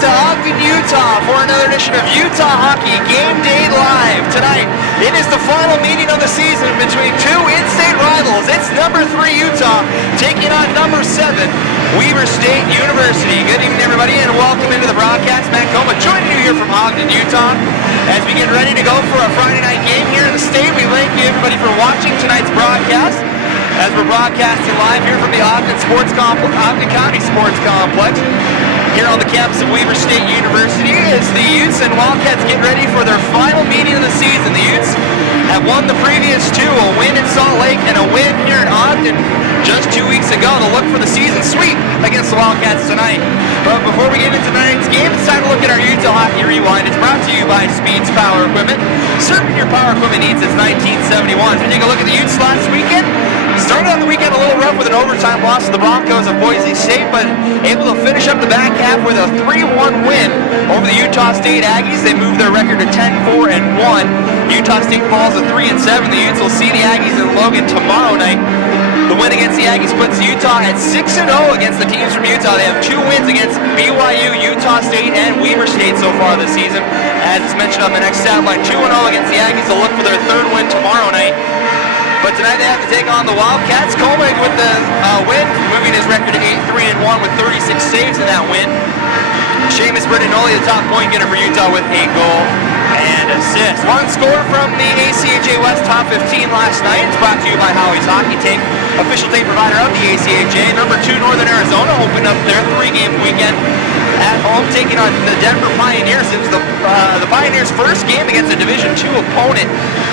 to Ogden, Utah for another edition of Utah Hockey Game Day Live. Tonight, it is the final meeting of the season between two in-state rivals. It's number 3 Utah taking on number 7 Weber State University. Good evening, everybody, and welcome into the broadcast. Matt Coma joining you here from Ogden, Utah. As we get ready to go for our Friday night game here in the state, we thank you, everybody, for watching tonight's broadcast. As we're broadcasting live here from the Ogden County Sports Complex, here on the campus of Weber State University, as the Utes and Wildcats get ready for their final meeting of the season. The Utes have won the previous two, a win in Salt Lake and a win here in Ogden just 2 weeks ago. They'll look for the season sweep against the Wildcats tonight. But before we get into tonight's game, it's time to look at our Utah Hockey Rewind. It's brought to you by Speeds Power Equipment. Serving your power equipment needs since 1971. So we take a look at the Utes last weekend. Started out the weekend a little rough with an overtime loss to the Broncos of Boise State, but able to finish up the back half with a 3-1 win over the Utah State Aggies. They moved their record to 10-4-1. Utah State falls to 3-7. The Utes will see the Aggies in Logan tomorrow night. The win against the Aggies puts Utah at 6-0 against the teams from Utah. They have 2 wins against BYU, Utah State, and Weber State so far this season. As is mentioned on the next stat line, 2-0 against the Aggies. They'll look for their 3rd win tomorrow night. But tonight they have to take on the Wildcats. Coleman with the win, moving his record to 8-3-1 with 36 saves in that win. Seamus Bertinoli, the top point getter for Utah, with 8 goal and assist. One score from the ACHA West Top 15 last night. It's brought to you by Howie's Hockey Tape, official tape provider of the ACHA. Number 2, Northern Arizona, opened up their 3-game weekend at home, taking on the Denver Pioneers. It was the Pioneers' first game against a Division II opponent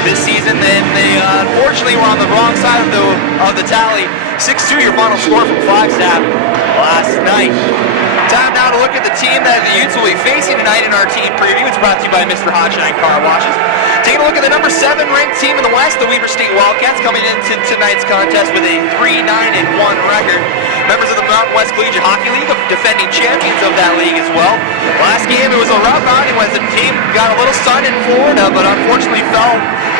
this season. Then they unfortunately were on the wrong side of the tally. 6-2 your final score from Flagstaff last night. Time now to look at the team that the Utes will be facing tonight in our team preview. It's brought to you by Mr. Hodgson Car Washes. Taking a look at the number 7 ranked team in the West, the Weber State Wildcats, coming into tonight's contest with a 3-9-1 record. Members of the Mountain West Collegiate Hockey League, defending champions of that league as well. Last game, it was a rough outing as the team got a little sun in Florida, but unfortunately fell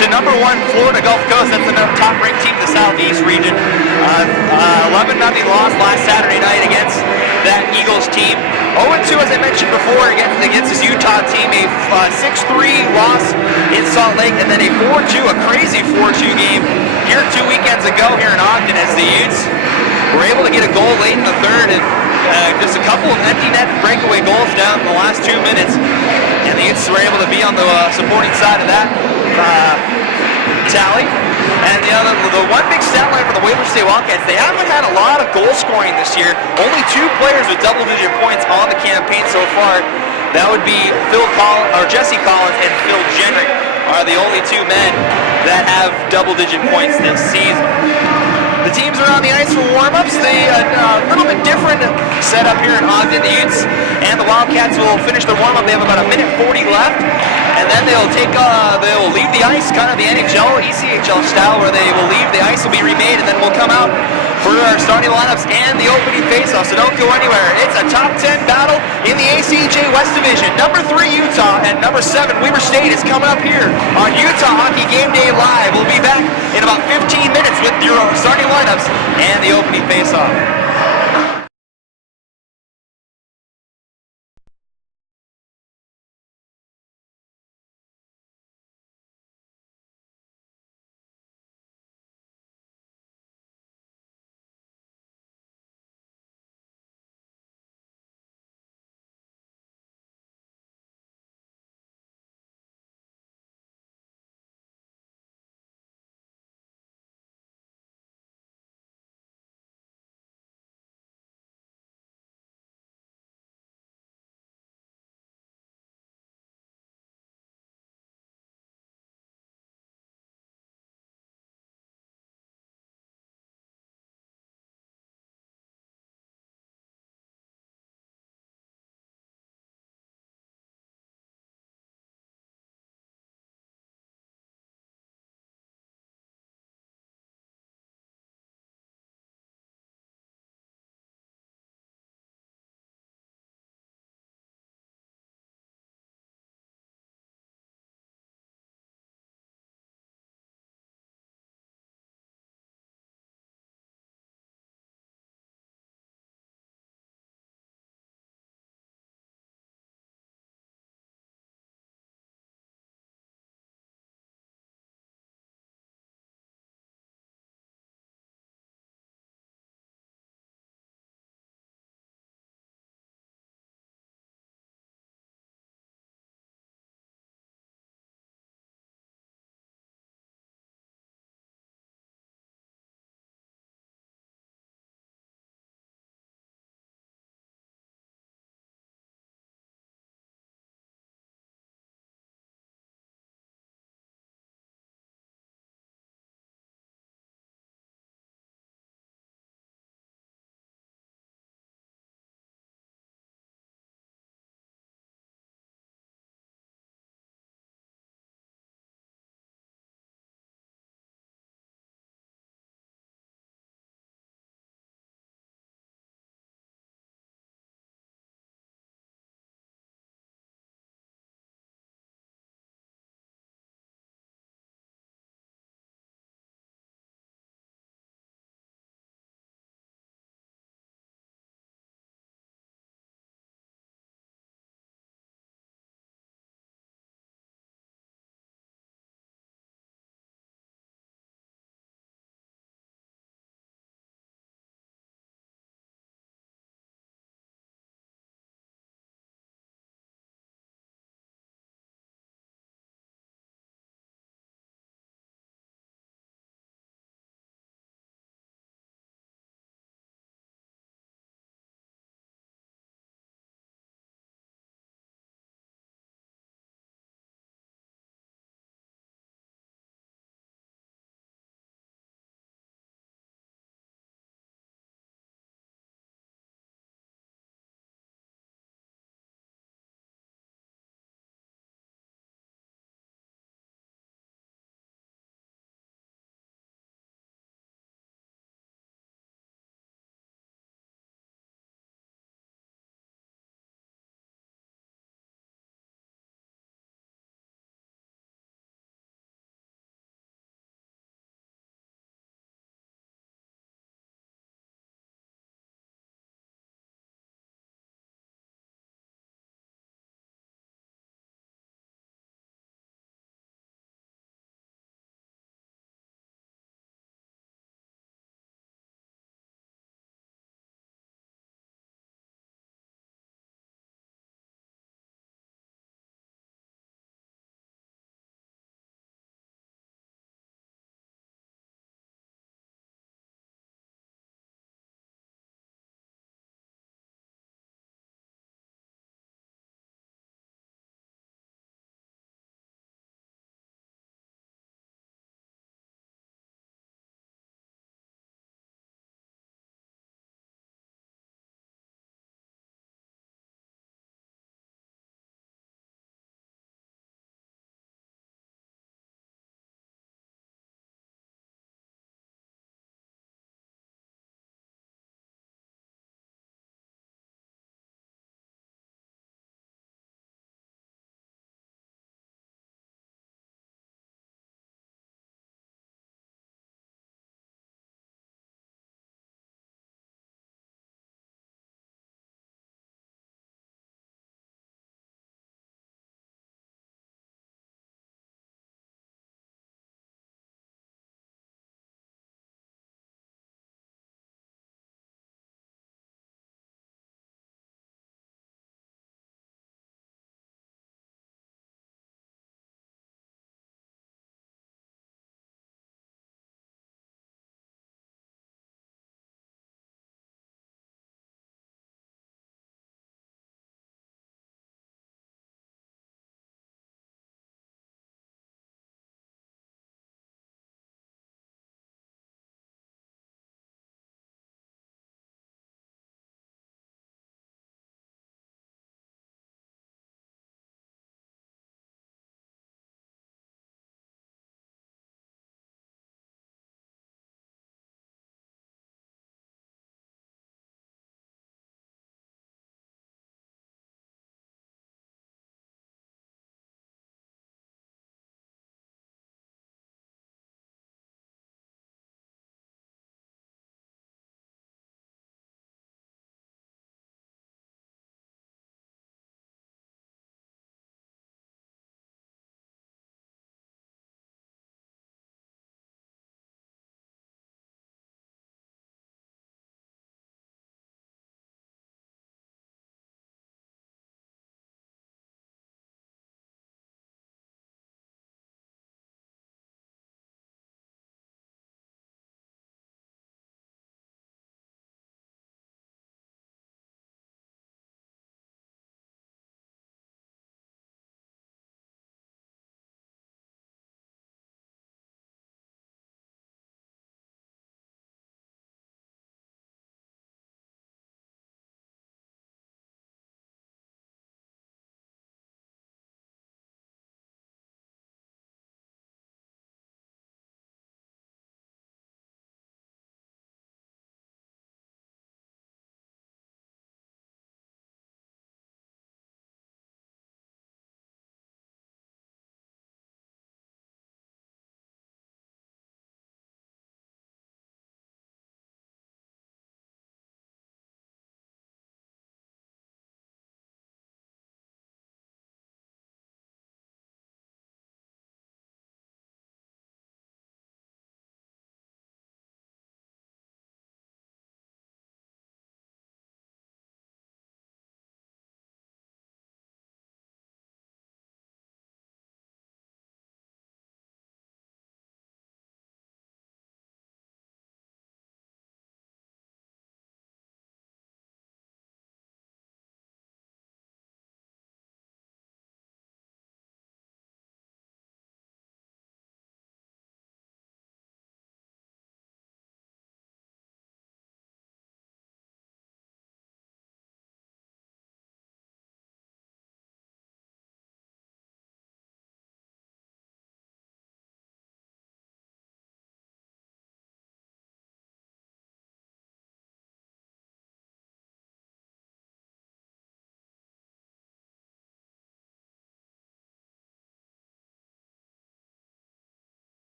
to number 1 Florida Gulf Coast. That's the top-ranked team in the Southeast region. 11-0 loss last Saturday night against that Eagles team. 0-2, as I mentioned before, against this Utah team. A 6-3 loss in Salt Lake, and then a 4-2, a crazy 4-2 game here 2 weekends ago here in Ogden, as the Utes were able to get a goal late in the 3rd, and just a couple of empty net breakaway goals down in the last 2 minutes, and the Utes were able to be on the supporting side of that tally. And the one big stat line for the Weber State Wildcats, they haven't had a lot of goal scoring this year. Only 2 players with double-digit points on the campaign so far. That would be Jesse Collins and Phil Jenrick are the only 2 men that have double-digit points this season. The teams are on the ice for warm-ups. A little bit different setup here in Ogden. The Utes and the Wildcats will finish their warm-up. They have about 1:40 left, and then they'll leave the ice, kind of the NHL, ECHL style, where they will leave. The ice will be remade, and then we'll come out for our starting lineups and the opening faceoff. So don't go anywhere. It's a top 10 battle in the ACHA West Division. Number 3 Utah and number 7 Weber State is coming up here on Utah Hockey Game Day Live. We'll be back in about 15 minutes with your starting lineups and the opening faceoff.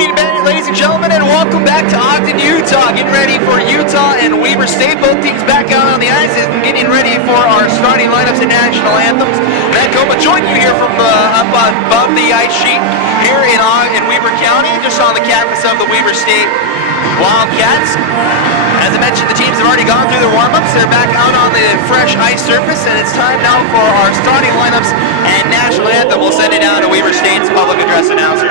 evening, ladies and gentlemen, and welcome back to Ogden, Utah. Getting ready for Utah and Weber State. Both teams back out on the ice and getting ready for our starting lineups and national anthems. Matt Coma joining you here from up above the ice sheet here in Weber County, just on the campus of the Weber State Wildcats. As I mentioned, the teams have already gone through their warm-ups. They're back out on the fresh ice surface, and it's time now for our starting lineups and national anthem. We'll send it down to Weber State's public address announcer.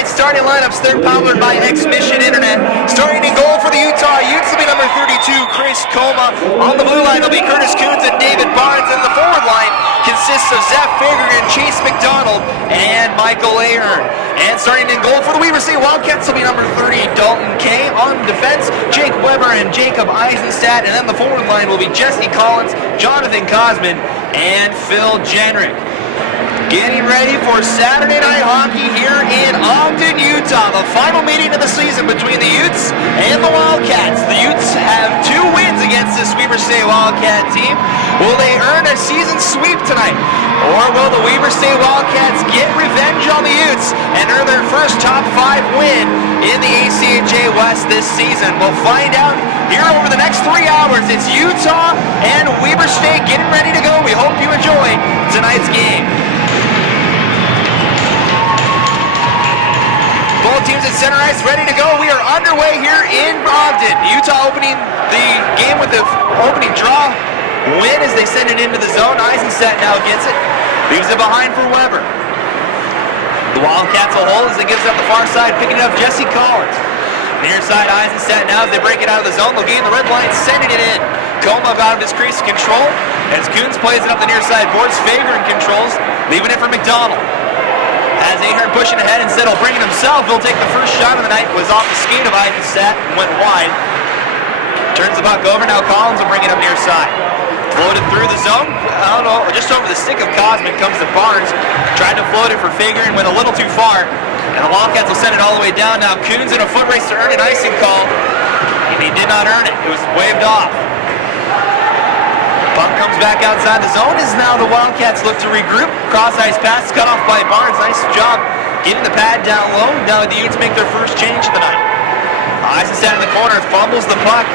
Starting lineups, they're powered by X-Mission Internet. Starting in goal for the Utah Utes will be number 32, Chris Coma. On the blue line will be Curtis Coons and David Barnes, and the forward line consists of Zach Fagerman, Chase McDonald, and Michael Ahern. And starting in goal for the Weber State Wildcats will be number 30, Dalton Kay. On defense, Jake Weber and Jacob Eisenstadt, and then the forward line will be Jesse Collins, Jonathan Cosman, and Phil Jenrick. Getting ready for Saturday night hockey here in Ogden, Utah. The final meeting of the season between the Utes and the Wildcats. The Utes have 2 wins against this Weber State Wildcat team. Will they earn a season sweep tonight? Or will the Weber State Wildcats get revenge on the Utes and earn their first top 5 win in the ACHA West this season? We'll find out here over the next 3 hours. It's Utah and Weber State getting ready to go. We hope you enjoy tonight's game. Both teams at center ice ready to go. We are underway here in Ogden. Utah opening the game with the opening draw win as they send it into the zone. Eisenstadt now gets it. Leaves it behind for Weber. The Wildcats will hold as it gives up the far side, picking it up Jesse Collins. Near side Eisenstadt now as they break it out of the zone. They'll gain the red line, sending it in. Coma out of his crease control as Coons plays it up the near side boards. Fagerin controls, leaving it for McDonald. As Ahern pushing ahead, instead of bringing himself, he'll take the first shot of the night. Was off the skate of Eisenstadt and went wide. Turns the puck over, now Collins will bring it up near side. Floated through the zone, I don't know, just over the stick of Cosman comes to Barnes. Tried to float it for Fagerin, went a little too far. And the Wildcats will send it all the way down. Now Coons in a foot race to earn an icing call. And he did not earn it, it was waved off. Puck comes back outside the zone as now the Wildcats look to regroup. Cross ice pass cut off by Barnes. Nice job getting the pad down low. Now the Utes make their first change of the night. Eisenstadt in the corner fumbles the puck.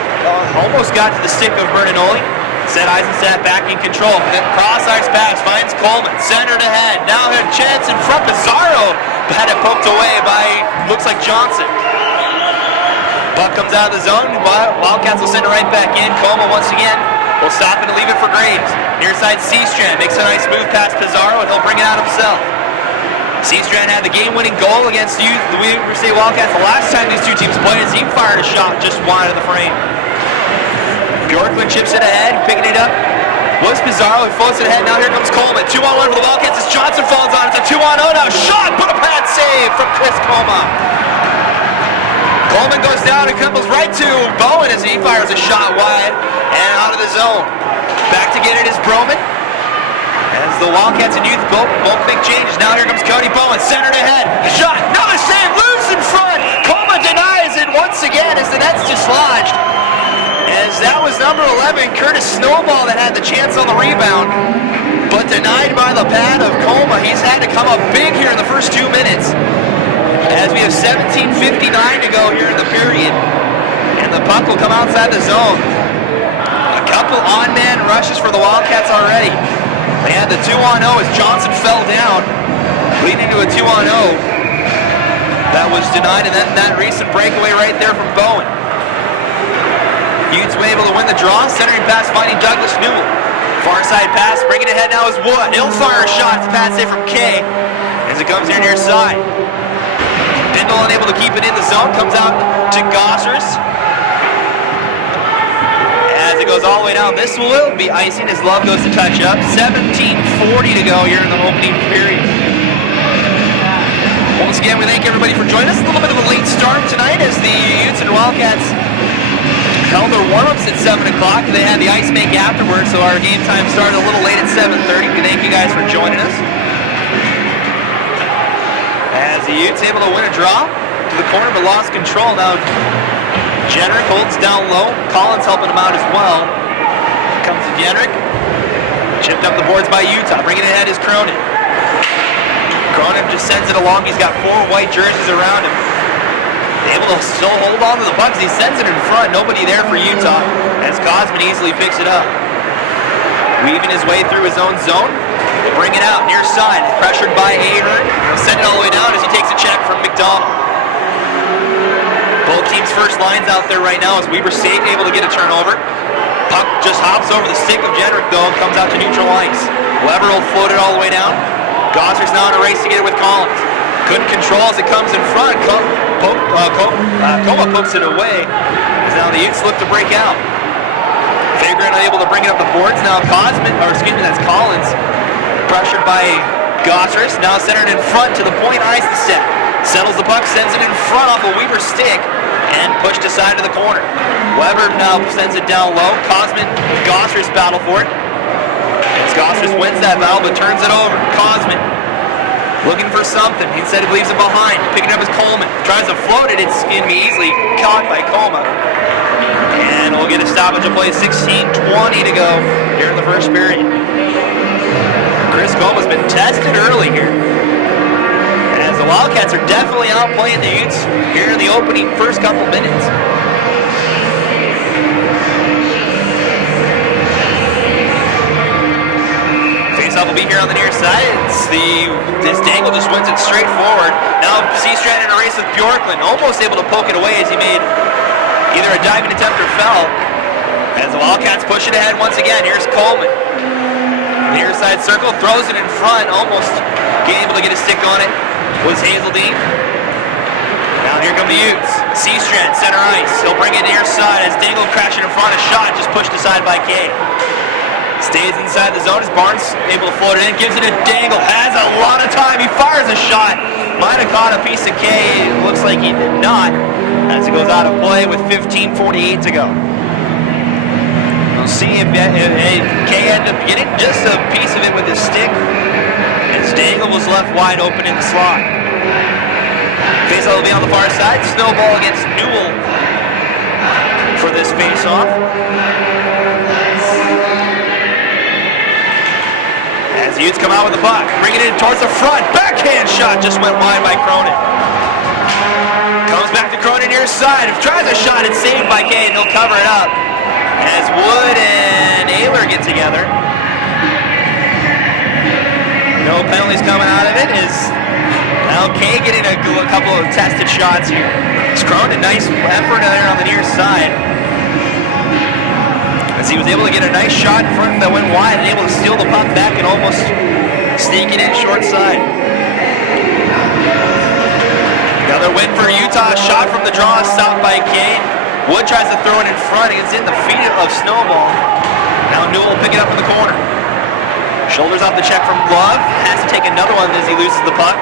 Almost got to the stick of Bernanoli. Set Eisenstadt back in control. Then cross ice pass finds Coleman. Centered ahead. Now had a chance in front. Pizarro had it poked away by, looks like Johnson. Puck comes out of the zone. Wildcats will send it right back in. Coleman once again will stop it and leave it for Graves. Near side Seastrand makes a nice move past Pizarro and he'll bring it out himself. Seastrand had the game-winning goal against the Weber State Wildcats the last time these two teams played as he fired a shot just wide of the frame. Bjorklund chips it ahead, picking it up. Was Pizarro, he floats it ahead, now here comes Coleman. 2-on-1 for the Wildcats as Johnson falls on it. It's a 2-on-0 now. Shot, put a pad save from Chris Coma. Coleman goes down and comes right to Bowen as he fires a shot wide and out of the zone. Back to get it is Broman. As the Wildcats and Youth both make changes. Now here comes Cody Bowen, centered ahead. A shot, another save, loose in front. Coleman denies it once again as the net's dislodged. As that was number 11, Curtis Snowball, that had the chance on the rebound, but denied by the pad of Coma. He's had to come up big here in the first 2 minutes. As we have 17:59 to go here in the period. And the puck will come outside the zone. A couple on-man rushes for the Wildcats already. They had the 2-on-0 as Johnson fell down, leading to a 2-on-0. That was denied, and then that recent breakaway right there from Bowen. Utes were able to win the draw, centering pass finding Douglas Newell. Far side pass, bringing it ahead now is Wood. He'll fire a shot, it's a pass save from Kay as it comes here near side. Bindle unable to keep it in the zone, comes out to Gossers. As it goes all the way down, this will be icing as Love goes to touch up. 17:40 to go here in the opening period. Once again, we thank everybody for joining us. A little bit of a late start tonight as the Utes and Wildcats held their warm-ups at 7 o'clock. They had the ice make afterwards, so our game time started a little late at 7:30. We thank you guys for joining us. As the Utes able to win a draw to the corner but lost control. Now Jenrick holds down low. Collins helping him out as well. Comes to Jenrick. Chipped up the boards by Utah. Bringing it ahead is Cronin. Cronin just sends it along. He's got 4 white jerseys around him. Able to still hold on to the puck. He sends it in front. Nobody there for Utah as Cosman easily picks it up. Weaving his way through his own zone. Bring it out near side. Pressured by Ahern. Send it all the way down as he takes a check from McDonald. Both teams' first lines out there right now as Weber State able to get a turnover. Puck just hops over the stick of Jenrick though and comes out to neutral ice. Weber will float it all the way down. Gossers now in a race to get it with Collins. Couldn't control as it comes in front. Coma pokes it away as now the Utes look to break out. Fagerin unable to bring it up the boards. Now that's Collins. Pressured by Gossers. Now centered in front to the point Eisenstadt. Settles the puck, sends it in front off a Weber stick, and pushed aside to the corner. Weber now sends it down low. Cosman and Gossers battle for it. As Gossers wins that battle but turns it over. Cosman looking for something. Instead, he leaves it behind. Picking up his Coleman. Tries to float it. It's going to be easily caught by Coma. And we'll get a stoppage of play. 16:20 to go here in the first period. Chris Coma's been tested early here, as the Wildcats are definitely outplaying the Utes here in the opening first couple minutes. Faceoff will be here on the near side. This Dangle just wins it straight forward. Now Seastrand in a race with Bjorklund, almost able to poke it away as he made either a diving attempt or fell. As the Wildcats push it ahead once again, here's Coleman. Near side circle, throws it in front, almost being able to get a stick on it was Hazeldine. Now here come the Utes. Seastrand, center ice. He'll bring it near side as Dangle crashing in front. A shot just pushed aside by Kay. Stays inside the zone as Barnes able to float it in. Gives it to Dangle. Has a lot of time. He fires a shot. Might have caught a piece of Kay. It looks like he did not, as it goes out of play with 15:48 to go. We'll see if Kay ended up getting just a piece of it with his stick, as Dangle was left wide open in the slot. Faceoff will be on the far side. Snowball against Newell for this faceoff. As the Utes come out with the puck, bring it in towards the front. Backhand shot just went wide by Cronin. Comes back to Cronin near side. If tries a shot, it's saved by Kay, and he'll cover it up. As Wood and Ayler get together. No penalties coming out of it. Is now Kay getting a couple of tested shots here. It's Cronin, nice effort there on the near side, as he was able to get a nice shot in front that went wide and able to steal the puck back and almost sneak it in short side. Another win for Utah. Shot from the draw, stopped by Kane. Wood tries to throw it in front. It's in the feet of Snowball. Now Newell will pick it up in the corner. Shoulders off the check from Glove. Has to take another one as he loses the puck.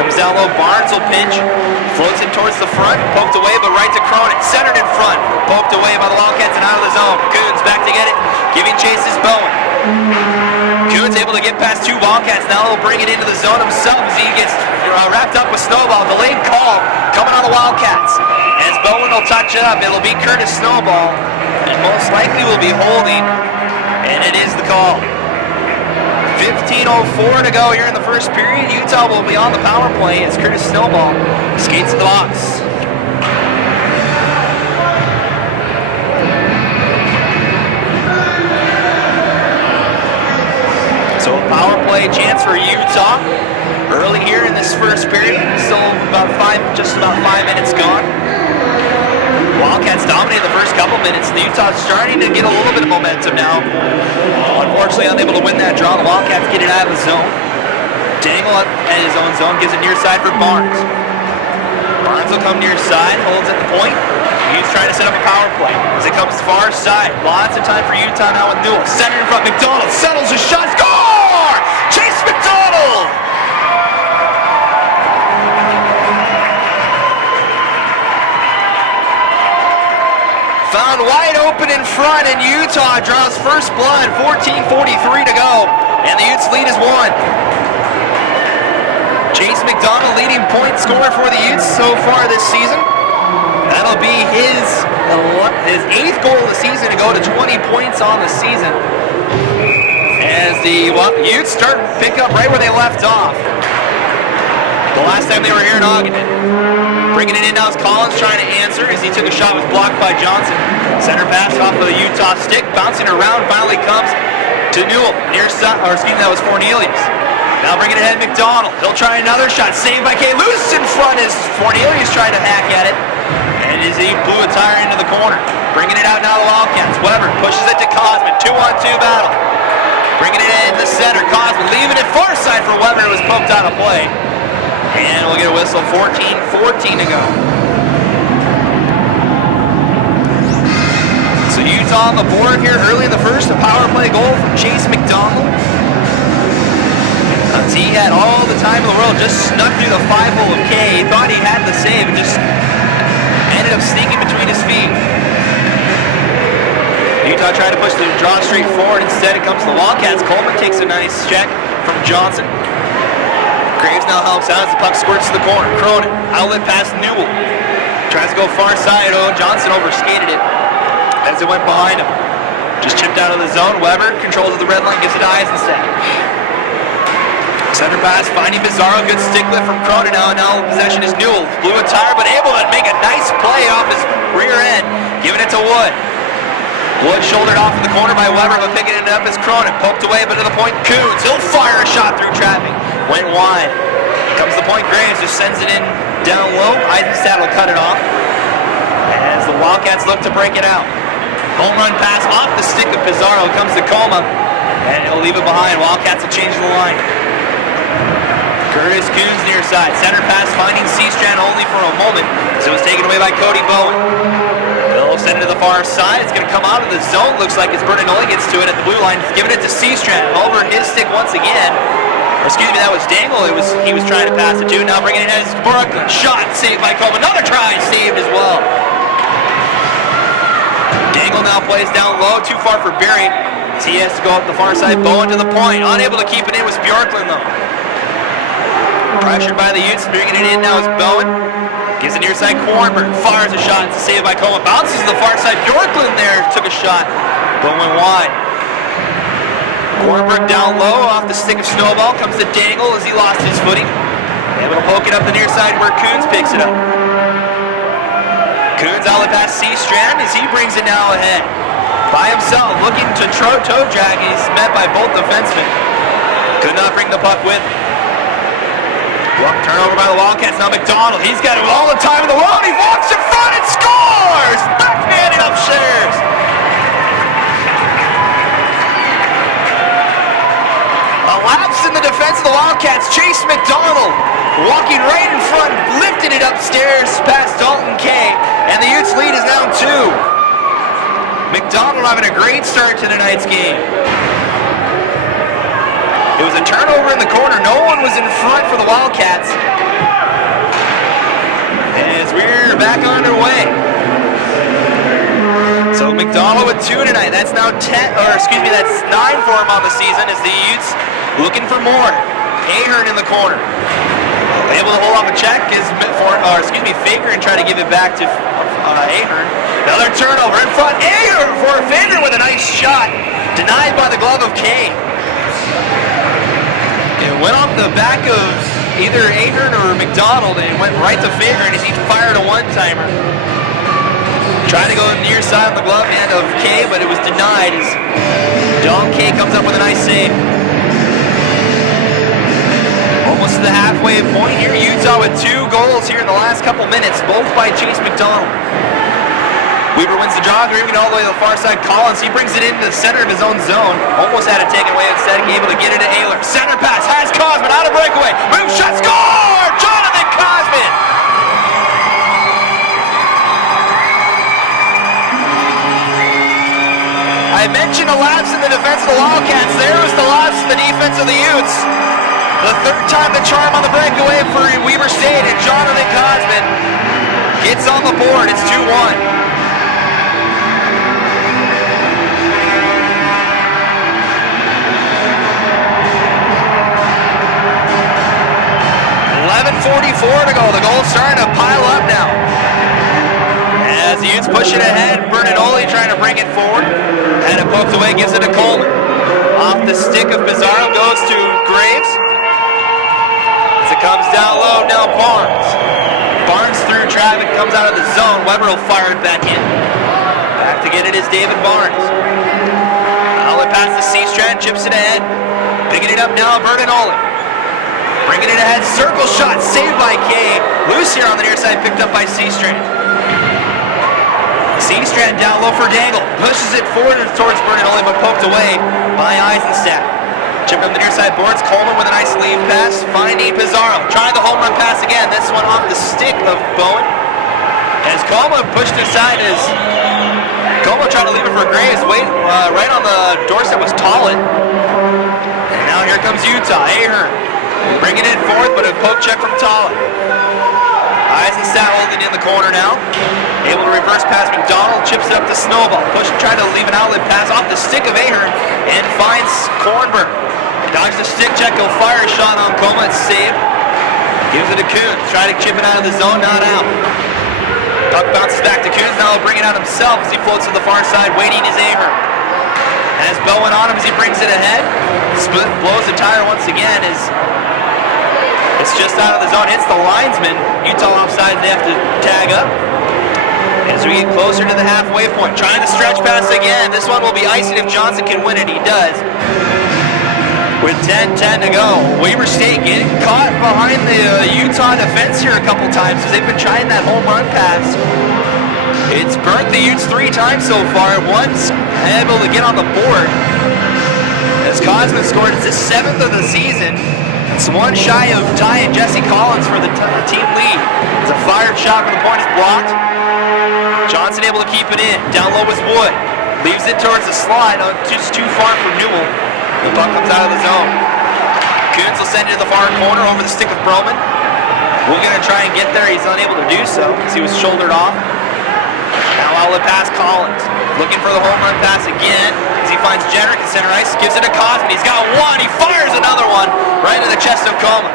Comes down low. Barnes will pinch. Floats it towards the front. Poked away, but right to Cronin. Centered in front. Poked away by the Wildcats and out of the zone. Coons back to get it. Giving chase is Bowen. Coons able to get past two Wildcats. Now he'll bring it into the zone himself as he gets wrapped up with Snowball. Delayed call coming on the Wildcats. As Bowen will touch it up, it'll be Curtis Snowball, and most likely will be holding, and it is the call. 15:04 to go here in the first period. Utah will be on the power play as Curtis Snowball skates to the box. So a power play chance for Utah early here in this first period. Still just about 5 minutes gone. Wildcats dominated the first couple minutes. The Utah's starting to get a little bit of momentum now. Unfortunately, unable to win that draw. The Wildcats get it out of the zone. Dangle at his own zone, gives it near side for Barnes. Barnes will come near side, holds at the point. He's trying to set up a power play as it comes far side. Lots of time for Utah now with Newell. Center in front, McDonald settles his shot. Score! Chase McDonald! Found wide open in front, and Utah draws first blood. 14:43 to go, and the Utes lead is 1. Chase McDonald, leading point scorer for the Utes so far this season. That'll be his 8th goal of the season to go to 20 points on the season. As the Utes start to pick up right where they left off the last time they were here in Ogden. Bringing it in now is Collins trying to answer as he took a shot, was blocked by Johnson. Center pass off of the Utah stick, bouncing around, finally comes to Newell. Near side, or excuse me, that was Cornelius. Now bringing it ahead, McDonald. He'll try another shot, saved by Kay. Loose in front as Cornelius tried to hack at it, and as he blew a tire into the corner. Bringing it out now to the Wildcats. Weber pushes it to Cosman. 2-on-2 battle. Bringing it in the center. Cosman leaving it far side for Weber. It was poked out of play. And we'll get a whistle. 14:14 to go. So Utah on the board here early in the first. A power play goal from Chase McDonald. He had all the time in the world, just snuck through the 5-hole of Kay. He thought he had the save and just ended up sneaking between his feet. Utah tried to push the draw straight forward. Instead, it comes to the Wildcats. Coleman takes a nice check from Johnson. Graves now helps out as the puck squirts to the corner. Cronin, outlet pass Newell. Tries to go far side. Oh, Johnson overskated it as it went behind him. Just chipped out of the zone. Weber controls the red line, gives it to Eisenstadt. Center pass, finding Bizarro. Good stick lift from Cronin now. Now possession is Newell. Blew a tire, but able to make a nice play off his rear end. Giving it to Wood. Wood shouldered off in the corner by Weber, but picking it up as Cronin. Poked away, but to the point, Coons. He'll fire a shot through traffic. Went wide. Comes the point, Graves just sends it in down low. Eisenstadt will cut it off as the Wildcats look to break it out. Home run pass off the stick of Pizarro. Comes to Coma, and he'll leave it behind. Wildcats will change the line. Curtis Coons near side. Center pass finding Seastrand only for a moment, so it was taken away by Cody Bowen. Bill sent it to the far side. It's going to come out of the zone. Looks like as Bernanoli gets to it at the blue line. He's giving it to Seastrand. Over his stick once again. Or excuse me, that was Dangle. He was trying to pass it to. Now bringing it as Brooklyn. Shot saved by Coma. Another try saved as well. Dangle now plays down low. Too far for Berry. He has to go up the far side. Bowen to the point. Unable to keep it in was Bjorklund though. Pressured by the Utes, bringing it in now is Bowen. Gives it near side, Kornberg fires a shot. It's saved by Coma. Bounces to the far side. Bjorklund there took a shot, but went wide. Kornberg down low off the stick of Snowball. Comes to Dangle as he lost his footing. Able to poke it up the near side where Coons picks it up. Coons outlet pass Seastrand as he brings it now ahead. By himself, looking to toe drag. He's met by both defensemen. Could not bring the puck with him. Turnover by the Wildcats. Now McDonald. He's got it all the time in the world. He walks in front and scores! Backhanded upstairs. A lapse in the defense of the Wildcats. Chase McDonald walking right in front, lifting it upstairs past Dalton Kay. And the Utes lead is now 2. McDonald having a great start to tonight's game. It was a turnover in the corner. No one was in front for the Wildcats. As we're back underway. So McDonald with 2 tonight. That's now 10, or excuse me, that's 9 for him on the season as the Utes looking for more. Ahern in the corner. Able to hold off a check is Fager and try to give it back to Ahern. Another turnover in front. Ahern for Fager with a nice shot. Denied by the glove of Kane. It went off the back of either Ahern or McDonald and went right to Fager, and he fired a one-timer. Tried to go near side on the glove hand of Kay, but it was denied as Don Kay comes up with a nice save. Almost to the halfway point here. Utah with 2 goals here in the last couple minutes, both by Chase McDonald. Weaver wins the draw, dribbling all the way to the far side. Collins, he brings it into the center of his own zone. Almost had it taken away instead, able to get it to Ayler. Center pass, has Cosman out of breakaway. Move shot, score! Jonathan Cosman! I mentioned a lapse in the defense of the Wildcats. There was the lapse in the defense of the Utes. The 3rd time the charm on the breakaway for Weber State, and Jonathan Cosman gets on the board. It's 2-1. 11:44 to go. The goal's starting to pile up now. As the Utes push it ahead, Bernanoli trying to bring it forward. Had it poked away, gives it to Coleman. Off the stick of Pizarro, goes to Graves. As it comes down low, now Barnes. Barnes through traffic, comes out of the zone. Weber will fire it back in. Back to get it is David Barnes. Outlet pass to Seastrand, chips it ahead. Picking it up now, Bernanoli. Bringing it ahead, circle shot, saved by Kay. Loose here on the near side, picked up by Seastrand. Seastrand down low for Dangle. Pushes it forward towards Bernanoli, but poked away by Eisenstadt. Chipped up the near side boards. Coleman with a nice lead pass, finding Pizarro. Trying the home run pass again. This one off the stick of Bowen. As Coleman pushed aside as Coleman tried to leave it for Graves. Right on the doorstep was Tollett. And now here comes Utah. Ahern. Bringing it forth, but a poke check from Tollett. Eisenstadt holding in the corner now. Able to reverse pass McDonald, chips it up to Snowball. Trying to leave an outlet pass off the stick of Ahern and finds Kornberg. Dodges a stick check. He'll fire a shot on Coma. It's saved. Gives it to Coons. Try to chip it out of the zone. Not out. Puck bounces back to Coons. Now he'll bring it out himself as he floats to the far side. Waiting is Ahern. Has Bowen on him as he brings it ahead. Blows the tire once again as it's just out of the zone. Hits the linesman. Utah offside. They have to tag up. As we get closer to the halfway point, trying to stretch pass again. This one will be icing if Johnson can win it. He does. With 10:10 to go, Weber State getting caught behind the Utah defense here a couple times as they've been trying that home run pass. It's burnt the Utes 3 times so far. Once able to get on the board. As Cosman scored, it's his 7th of the season. It's one shy of tying Jesse Collins for the team lead. It's a fired shot from the point. It's blocked. Johnson able to keep it in. Down low is Wood. Leaves it towards the slide, just too far from Newell. The puck comes out of the zone. Coons will send it to the far corner over the stick of Broman. We're going to try and get there. He's unable to do so because he was shouldered off. Now outlet pass Collins. Looking for the home run pass again as he finds Jenrick in center ice. Gives it to Cosman. He's got one. He fires another one right in the chest of Coma.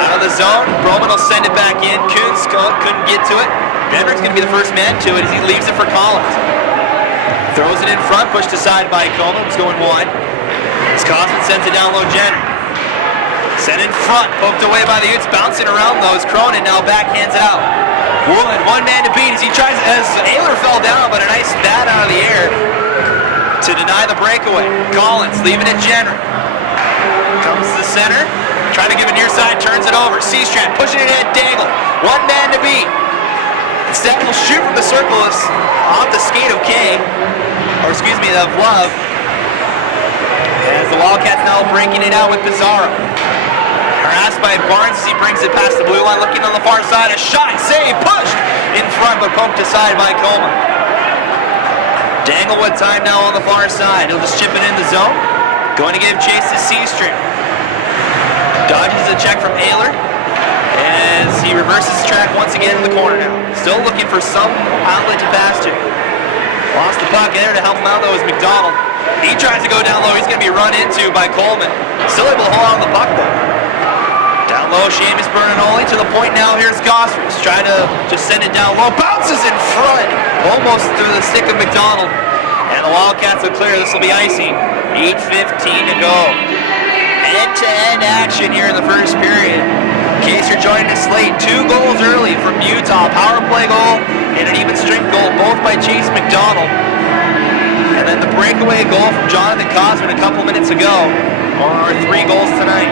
Out of the zone. Broman will send it back in. Coons couldn't get to it. Jenrick's going to be the first man to it as he leaves it for Collins. Throws it in front, pushed aside by Coma. It's going wide. As Cosman sends it down low, Jenrick. Sent in front, poked away by the Utes, bouncing around those. Cronin now backhands it out. Wood, one man to beat as he tries, as Ayler fell down, but a nice bat out of the air to deny the breakaway. Collins leaving it Jenrick. Comes to the center, trying to give it near side, turns it over. Seastrand pushing it in, Dangle. One man to beat. Instead, he'll shoot from the circle off the skate of of Love. As the Wildcats now breaking it out with Pizarro. Harassed by Barnes as he brings it past the blue line, looking on the far side. A shot, save, pushed in front, but pumped aside by Coma. Dangle with time now on the far side. He'll just chip it in the zone. Going to give chase to Seastrand. Dodges a check from Ayler as he reverses track once again in the corner now. Still looking for some outlet to pass to. Lost the puck there to help him out though is McDonald. He tries to go down low. He's going to be run into by Coleman. Still able to hold on to the puck though. Down low, Seamus Bernanoli to the point now. Here's Gossers trying to just send it down low. Bounces in front, almost through the stick of McDonald. And the Wildcats will clear. This will be icing. 8:15 to go. End-to-end action here in the first period. In case you're joining us late, 2 goals early from Utah. Power play goal and an even strength goal, both by Chase McDonald. And then the breakaway goal from Jonathan Cosman a couple minutes ago are 3 goals tonight.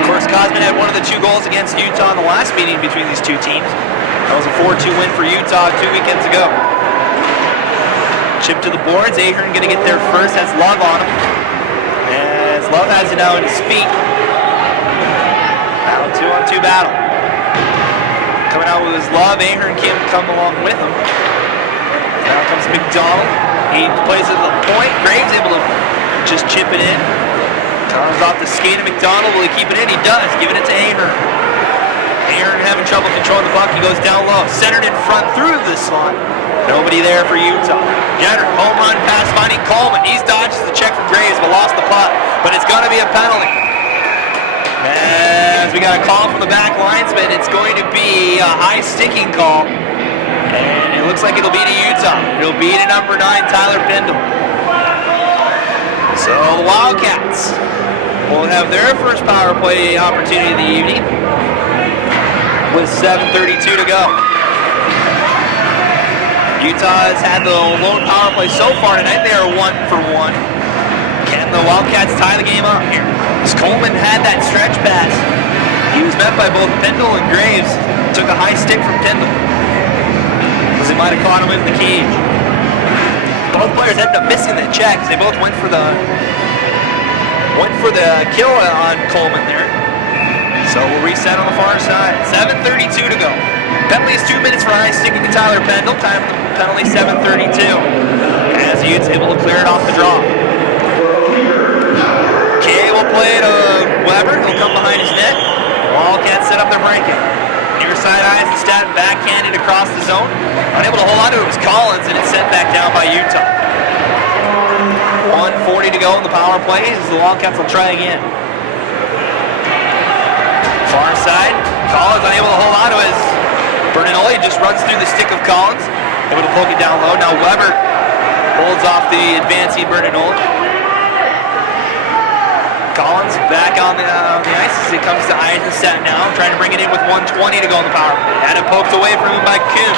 Of course, Cosman had one of the 2 goals against Utah in the last meeting between these two teams. That was a 4-2 win for Utah 2 weekends ago. Chip to the boards. Ahern going to get there first. Has Love on him. As Love has it now at his feet. Now 2-on-2 battle. Coming out with his Love. Ahern can't come along with him. Now comes McDonald. He plays at the point. Graves able to just chip it in. Comes off the skate of McDonald. Will he keep it in? He does. Giving it to Ahern. Ahern having trouble controlling the puck. He goes down low. Centered in front through the slot. Nobody there for Utah. Jenner, home run pass finding Coleman. He's dodged the check from Graves but lost the puck. But it's going to be a penalty. As we got a call from the back linesman, it's going to be a high sticking call. And it looks like it'll be to Utah. It'll be to number 9, Tyler Pendle. So the Wildcats will have their first power play opportunity of the evening with 7:32 to go. Utah has had the lone power play so far tonight. They are 1 for 1. Can the Wildcats tie the game up here? As Coleman had that stretch pass, he was met by both Pendle and Graves. Took a high stick from Pendle. Because it might have caught him in the cage. Both players ended up missing the checks. They both went for the kill on Coleman there. So we'll reset on the far side. 7:32 to go. Penalty is 2 minutes for high sticking to Tyler Pendle. Time of the penalty 7:32. As Utes able to clear it off the draw. Kay will play to Weber. He'll come behind his net. Wildcats set up their break-in. Near side eyes instead, backhanded across the zone. Unable to hold on to it was Collins, and it's sent back down by Utah. 1 to go in the power play as the Wildcats will try again. Far side, Collins unable to hold on to his Bernanoli, just runs through the stick of Collins, able to poke it down low. Now Weber holds off the advancing Bernanoli. Collins back on the ice as it comes to Eisenstadt now, trying to bring it in with 1:20 to go in the power play. Had it poked away from him by Kuhn.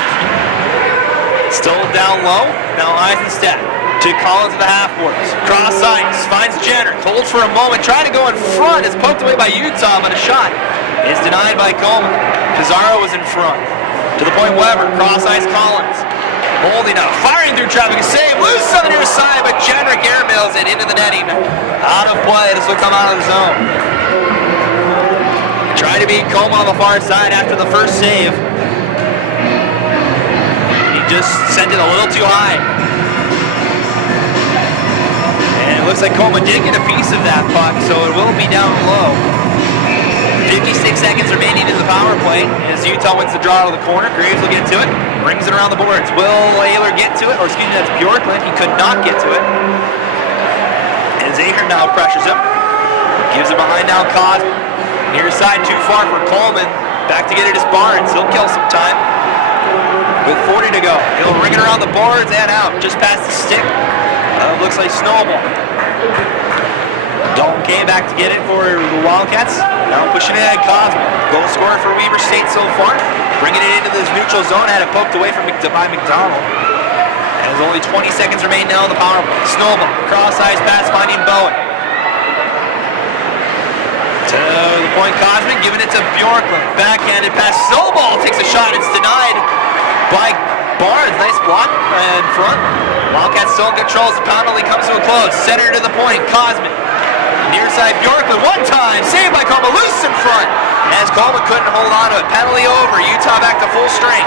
Still down low, now Eisenstadt to Collins of the half boards. Cross ice, finds Jenner, holds for a moment, trying to go in front, is poked away by Utah, but a shot is denied by Coleman. Pizarro was in front. To the point Weber, cross ice Collins. Holding up, firing through traffic, a save, loose on the near side, but Jenner airmails it into the netting. Out of play, this will come out of the zone. Trying to beat Coleman on the far side after the first save. He just sent it a little too high. And it looks like Coleman did get a piece of that puck, so it will be down low. 56 seconds remaining in the power play as Utah wins the draw out of the corner. Graves will get to it, brings it around the boards. Will Ayler get to it? Or excuse me, that's Bjorklund. He could not get to it. As Ahern now pressures him. Gives it behind now Cosby. Near side too far for Coleman. Back to get it is Barnes. He'll kill some time. With 40 to go. He'll ring it around the boards and out. Just past the stick. Looks like Snowball. Dalton came back to get it for the Wildcats. Now pushing it at Cosby. Goal scorer for Weber State so far. Bringing it into this neutral zone. Had it poked away from by McDonald. And there's only 20 seconds remain now in the power play. Snowball. Cross ice pass finding Bowen. To the point Cosby. Giving it to Bjorklund. Backhanded pass. Snowball takes a shot. It's denied by Barnes. Nice block in front. Wildcats still in control as the penalty comes to a close. Center to the point. Cosby. Near side Bjorklund, one time, saved by Coleman, loose in front, as Coleman couldn't hold on to it. Penalty over, Utah back to full strength.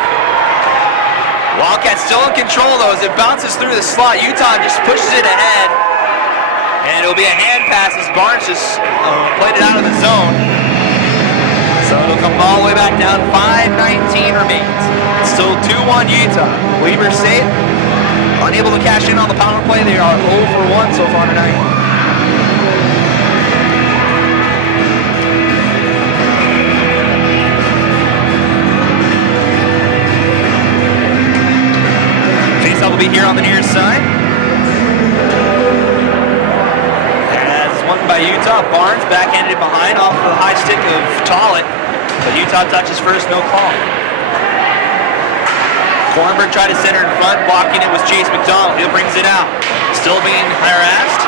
Wildcats still in control though as it bounces through the slot. Utah just pushes it ahead, and it'll be a hand pass as Barnes just played it out of the zone. So it'll come all the way back down, 5:19 remains. It's still 2-1 Utah. Weber State unable to cash in on the power play. They are 0 for 1 so far tonight. Will be here on the near side. As one by Utah, Barnes backhanded behind off the high stick of Tollett, but Utah touches first, no call. Kornberg tried to center in front, blocking it was Chase McDonald. He brings it out, still being harassed.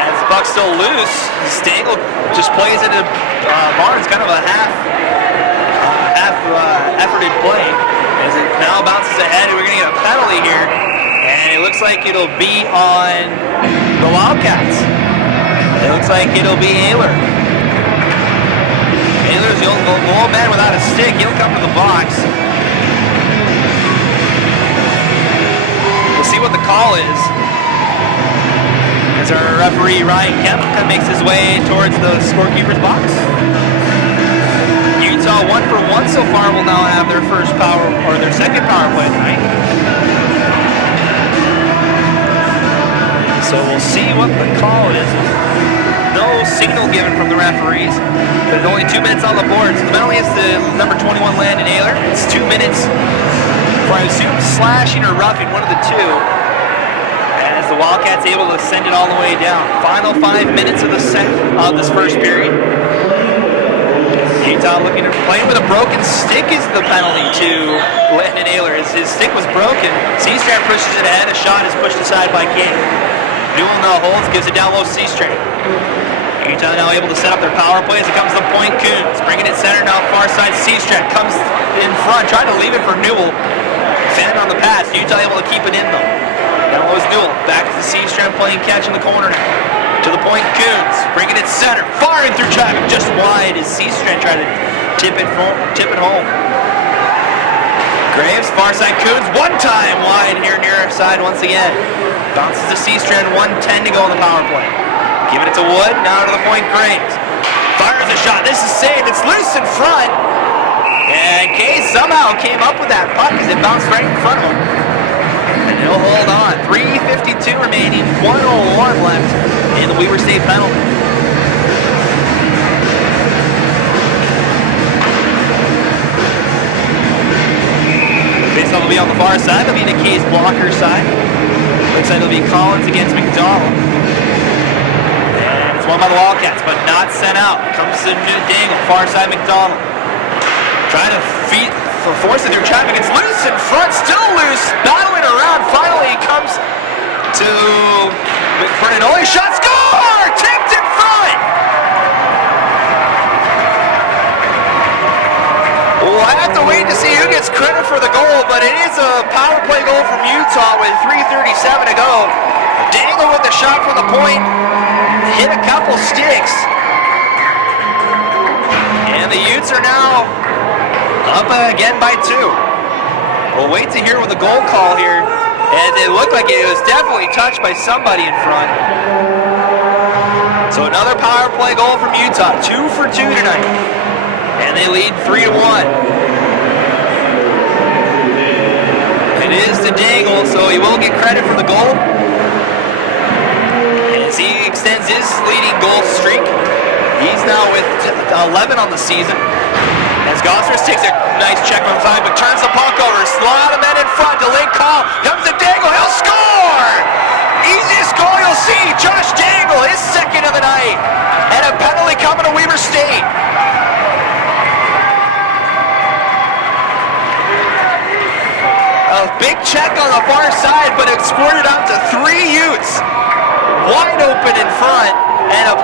As the puck's still loose, Stengel just plays into Barnes, kind of a half efforted play. As it now bounces ahead, we're going to get a penalty here, and it looks like it'll be on the Wildcats. It looks like it'll be Ayler. Ayler's the old man without a stick. He'll come to the box. We'll see what the call is. As our referee Ryan Kemp makes his way towards the scorekeeper's box. Utah 1 for 1 so far will now have their first their second power play tonight. So we'll see what the call is. No signal given from the referees. There's only 2 minutes on the board. So the penalty is to number 21 Landon Ayler. It's 2 minutes for I assume slashing or roughing, one of the two. As the Wildcats able to send it all the way down. Final 5 minutes of this first period. Utah looking to play with a broken stick is the penalty to Landon Ayler. His stick was broken. Seastrand pushes it ahead. A shot is pushed aside by King. Newell now holds, gives it down low Seastrand. Utah now able to set up their power play as it comes to the point. Coons bringing it center now far side. Seastrand comes in front, trying to leave it for Newell. Fan on the pass. Utah able to keep it in though. Down low is Newell. Back to Seastrand playing catch in the corner now. To the point, Coons bringing it center, firing through traffic just wide as Seastrand tried to tip it home. Graves, far side Coons, one time wide here near our side once again. Bounces to Seastrand, 1:10 to go in the power play. Giving it to Wood, now to the point, Graves. Fires a shot, this is saved, it's loose in front. And Kay somehow came up with that puck as it bounced right in front of him. And And he'll hold on. 3:52 remaining, 1:01 left in the Weber State penalty. Faceoff will be on the far side. It'll be McKay's blocker side. Looks like it'll be Collins against McDonald. And it's won by the Wildcats, but not sent out. Comes to Dangle, far side McDonald. Trying to force it through traffic. It's loose in front, still loose. Battling around. Finally comes to Bernanoli. Shot, score! Tipped in front! We'll have to wait to see who gets credit for the goal, but it is a power play goal from Utah with 3:37 to go. Dangle with the shot from the point. Hit a couple sticks. And the Utes are now up again by 2. We'll wait to hear with the goal call here. And it looked like it was definitely touched by somebody in front. So another power play goal from Utah. 2 for 2 tonight. And they lead 3-1. It is to Dangle, so he will get credit for the goal. As he extends his leading goal streak. He's now with 11 on the season. As Gossers takes a nice check from side, but turns the puck over. A lot of men in front. Delayed call. Comes to Dangle. He'll score! Easiest goal you'll see. Josh Dangle, his second of the night. And a penalty coming to Weber State. A big check on the far side, but it squirted out to 3 Utes. Wide open in front. And a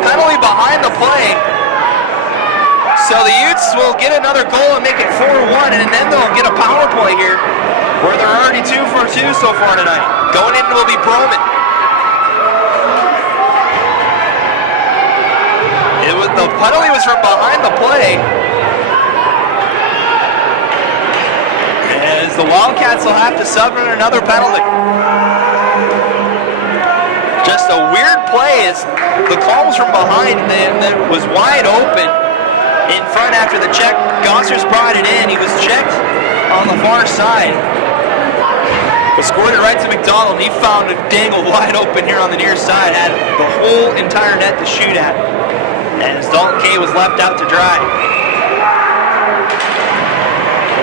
penalty behind the play. So the Utes will get another goal and make it 4-1, and then they'll get a power play here, where they're already 2 for 2 so far tonight. Going in will be Broman. The penalty was from behind the play. As the Wildcats will have to suffer another penalty. Just a weird play as the call was from behind and it was wide open. In front after the check, Gossers brought it in. He was checked on the far side. But scored it right to McDonald. He found a Dangle wide open here on the near side. Had the whole entire net to shoot at. As Dalton Kay was left out to dry.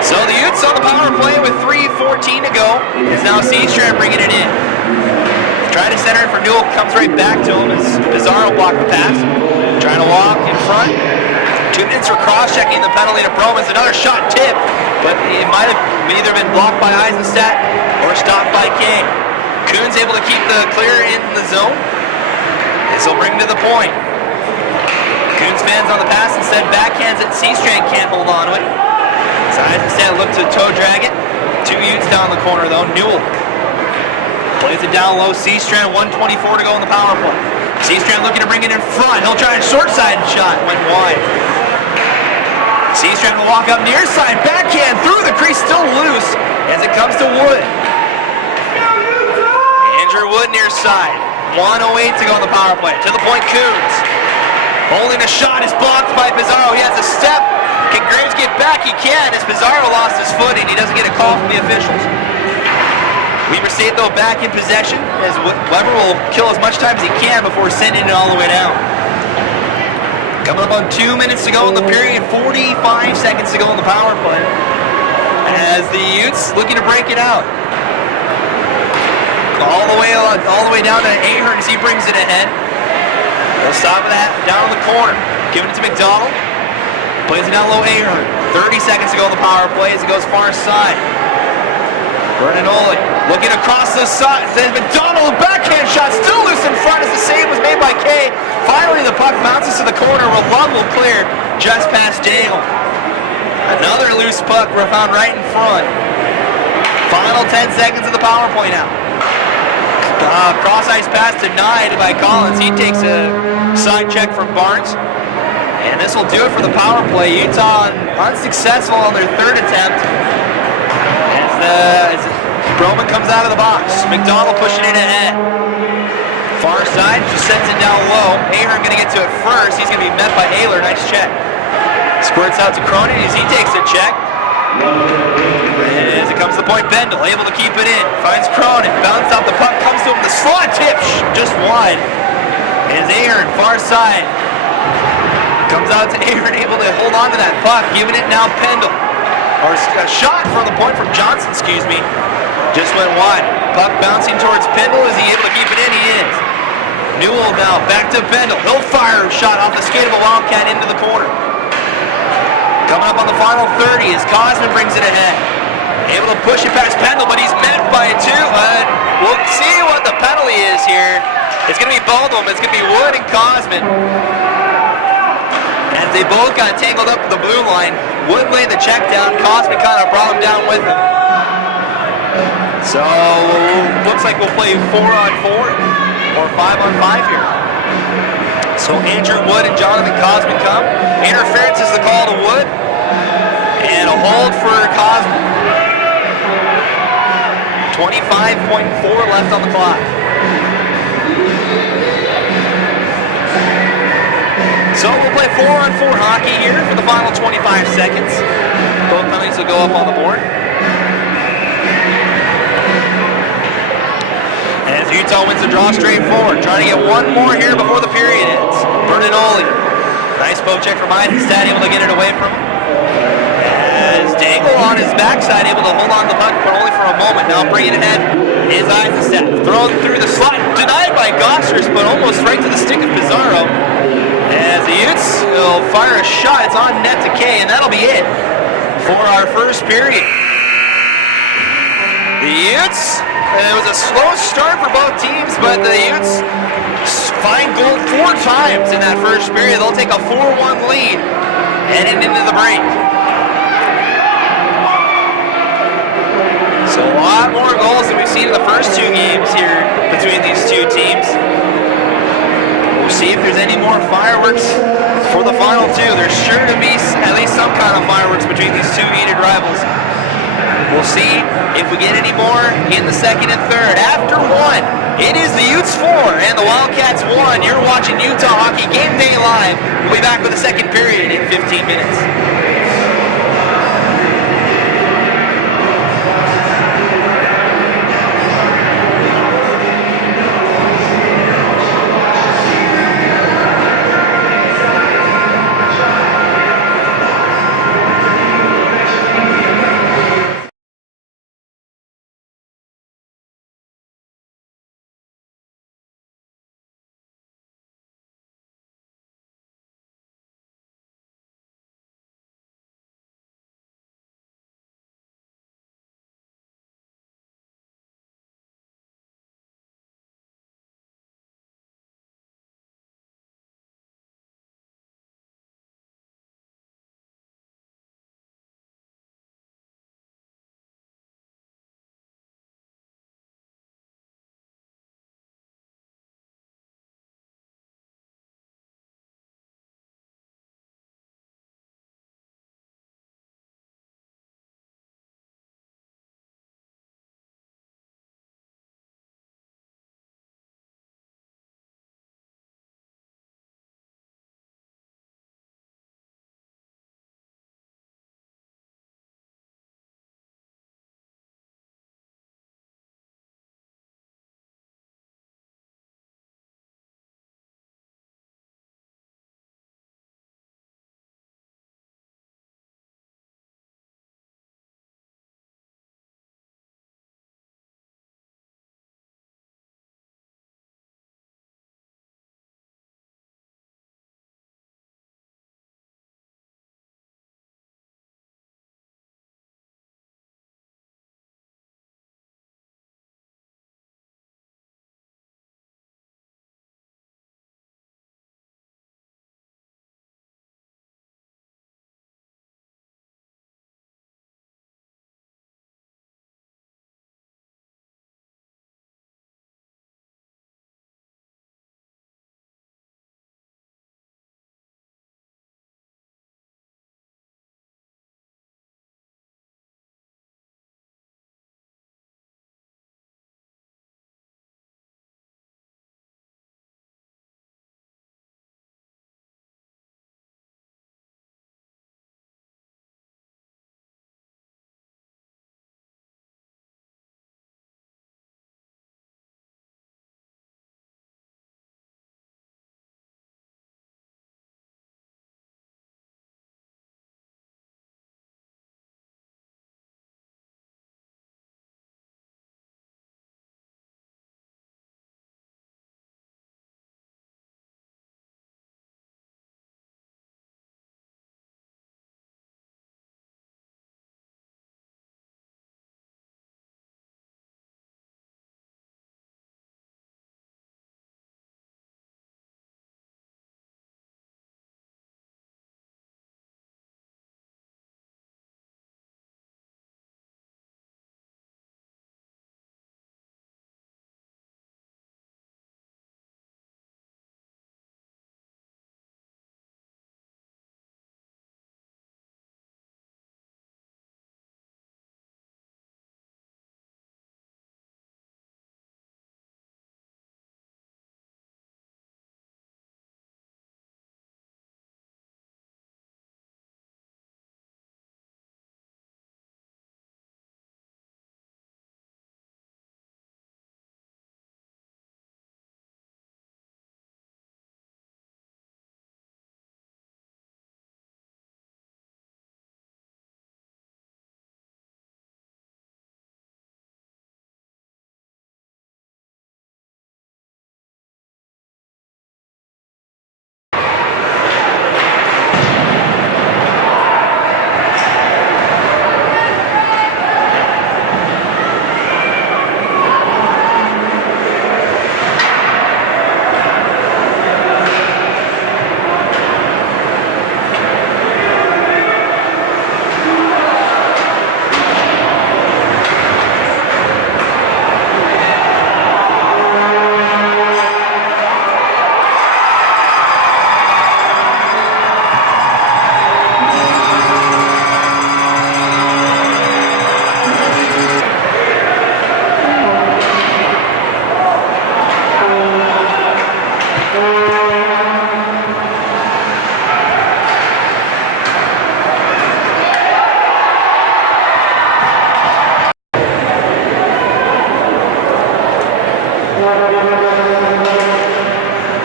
So the Utes on the power play with 3:14 to go. Is now Seastrand bringing it in. Trying to center it for Newell. Comes right back to him as Pizarro blocked the pass. Trying to walk in front. 2 minutes for cross-checking the penalty to Broman's. Another shot tip, but it might have either been blocked by Eisenstadt or stopped by King. Kuhn's able to keep the clear in the zone. This will bring to the point. Kuhn's fans on the pass instead backhands it. Seastrand can't hold on to it. So Eisenstadt looked to toe drag it. 2 Utes down the corner though. Newell plays it down low. Seastrand, 1:24 to go in the power play. Seastrand looking to bring it in front. He'll try a short side shot. Went wide. Seastrand will walk up near side. Backhand through the crease. Still loose as it comes to Wood. Andrew Wood near side. 1:08 to go in the power play. To the point, Coons. Holding a shot is blocked by Pizarro. He has a step. Can Graves get back? He can as Pizarro lost his footing. He doesn't get a call from the officials. Weber State though back in possession as Weber will kill as much time as he can before sending it all the way down. Coming up on 2 minutes to go in the period, 45 seconds to go in the power play. As the Utes looking to break it out. All the way down to Ahern as he brings it ahead. They'll stop that down in the corner. Giving it to McDonald. Plays it down low Ahern. 30 seconds to go in the power play as it goes far side. Bernanoli looking across the side. Then McDonald, backhand shot, still loose in front as the save was made by Kay. Finally, the puck bounces to the corner where Lund will clear just past Dangle. Another loose puck we're found right in front. Final 10 seconds of the power play now. Cross ice pass denied by Collins. He takes a side check from Barnes. And this will do it for the power play. Utah unsuccessful on their 3rd attempt. As Broman comes out of the box. McDonald pushing it ahead. Far side, just sends it down low. Ahern going to get to it first. He's going to be met by Ayler. Nice check. Squirts out to Cronin as he takes a check. As it comes the point. Bendel able to keep it in. Finds Cronin. Bounces off the puck. Comes to him. The slot tip just wide. Is Aaron far side. Comes out to Aaron, able to hold on to that puck. Giving it now Pendle. Or a shot from the point from Johnson, excuse me. Just went wide. Puck bouncing towards Pendle. Is he able to keep it in? He is. Newell now back to Pendle. He'll fire a shot off the skate of a Wildcat into the corner. Coming up on the final 30 as Cosman brings it ahead. Able to push it past Pendle, but he's met by two. We'll see what the penalty is here. It's going to be both of them. It's going to be Wood and Cosman. As they both got tangled up with the blue line. Wood laid the check down. Cosman kind of brought him down with him. So, looks like we'll play 4-on-4 or 5-on-5 here. So Andrew Wood and Jonathan Cosman come. Interference is the call to Wood. And a hold for Cosman. 25.4 left on the clock. So we'll play 4-on-4 hockey here for the final 25 seconds. Both penalties will go up on the board. As Utah wins the draw straight forward, trying to get one more here before the period ends. Bernardoli. Nice poke check from Eidenstad, able to get it away from him. As Dangle on his backside, able to hold on to the puck, but only for a moment. Now bringing it ahead is Eidenstad. Thrown through the slot, denied by Gossers, but almost right to the stick of Pizarro. As the Utes will fire a shot, it's on net to K, and that'll be it for our first period. The Utes, it was a slow start for both teams, but the Utes find goal 4 times in that first period. They'll take a 4-1 lead heading into the break. So a lot more goals than we've seen in the first 2 games here between these two teams. We'll see if there's any more fireworks for the final 2. There's sure to be at least some kind of fireworks between these 2 heated rivals. We'll see if we get any more in the second and third. After 1, it is the Utes 4 and the Wildcats 1. You're watching Utah Hockey Game Day Live. We'll be back with the second period in 15 minutes.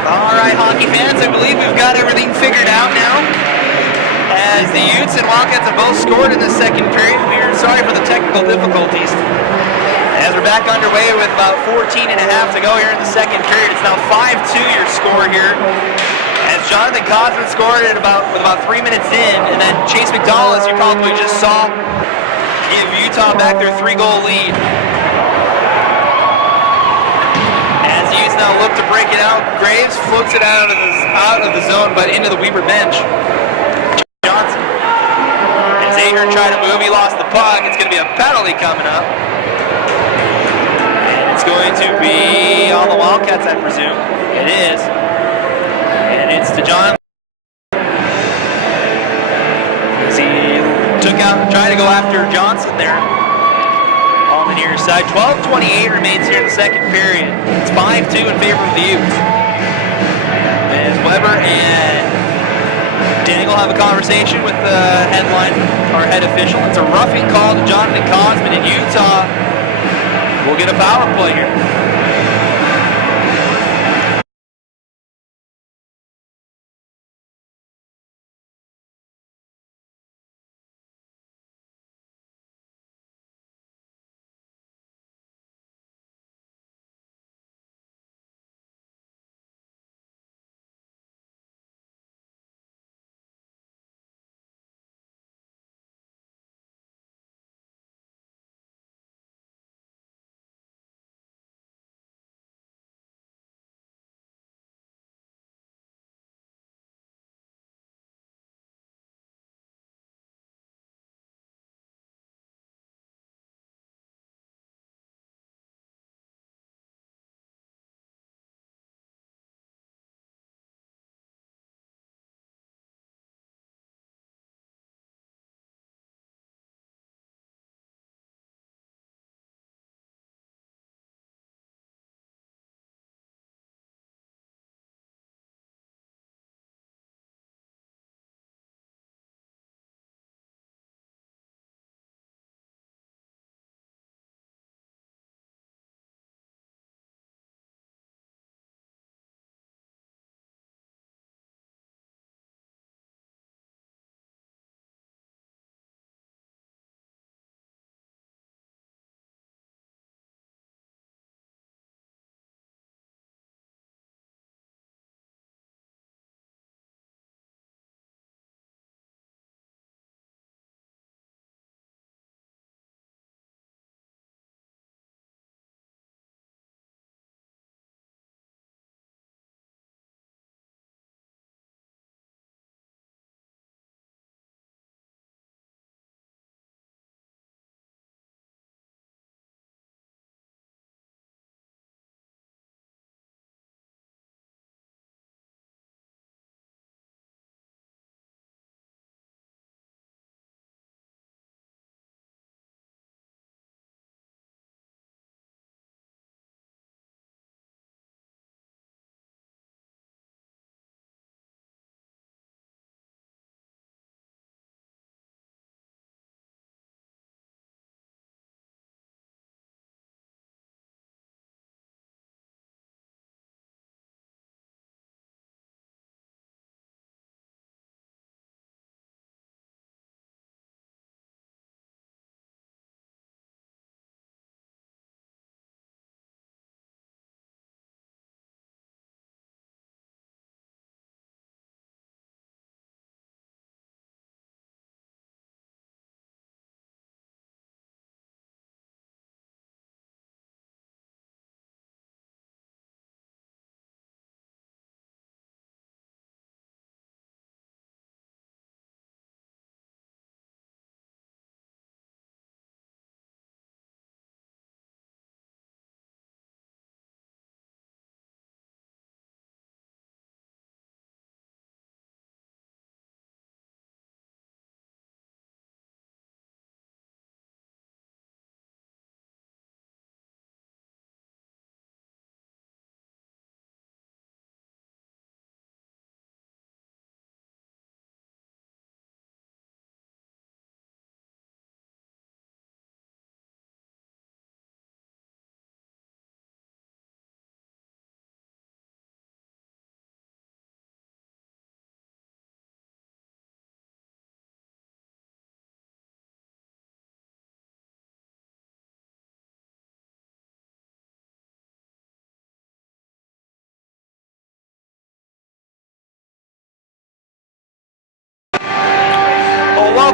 All right, hockey fans, I believe we've got everything figured out now. As the Utes and Wildcats have both scored in the second period, we're sorry for the technical difficulties. As we're back underway with about 14 and a half to go here in the second period, it's now 5-2 your score here. As Jonathan Cosman scored with about 3 minutes in, and then Chase McDonald, as you probably just saw, give Utah back their 3-goal lead. As the Utes now look to break it out, Graves floats it out of the zone, but into the Weber bench. Johnson. As Ahern tried to move, he lost the puck. It's going to be a penalty coming up. And it's going to be on the Wildcats, I presume. It is. And it's to John. As he tried to go after Johnson there on the near side. 12:28 remains here in the second period. It's 5-2 in favor of the Utes. As Weber and Dangle have a conversation with the head official. It's a roughing call to Jonathan Cosman, and Utah will get a power play here.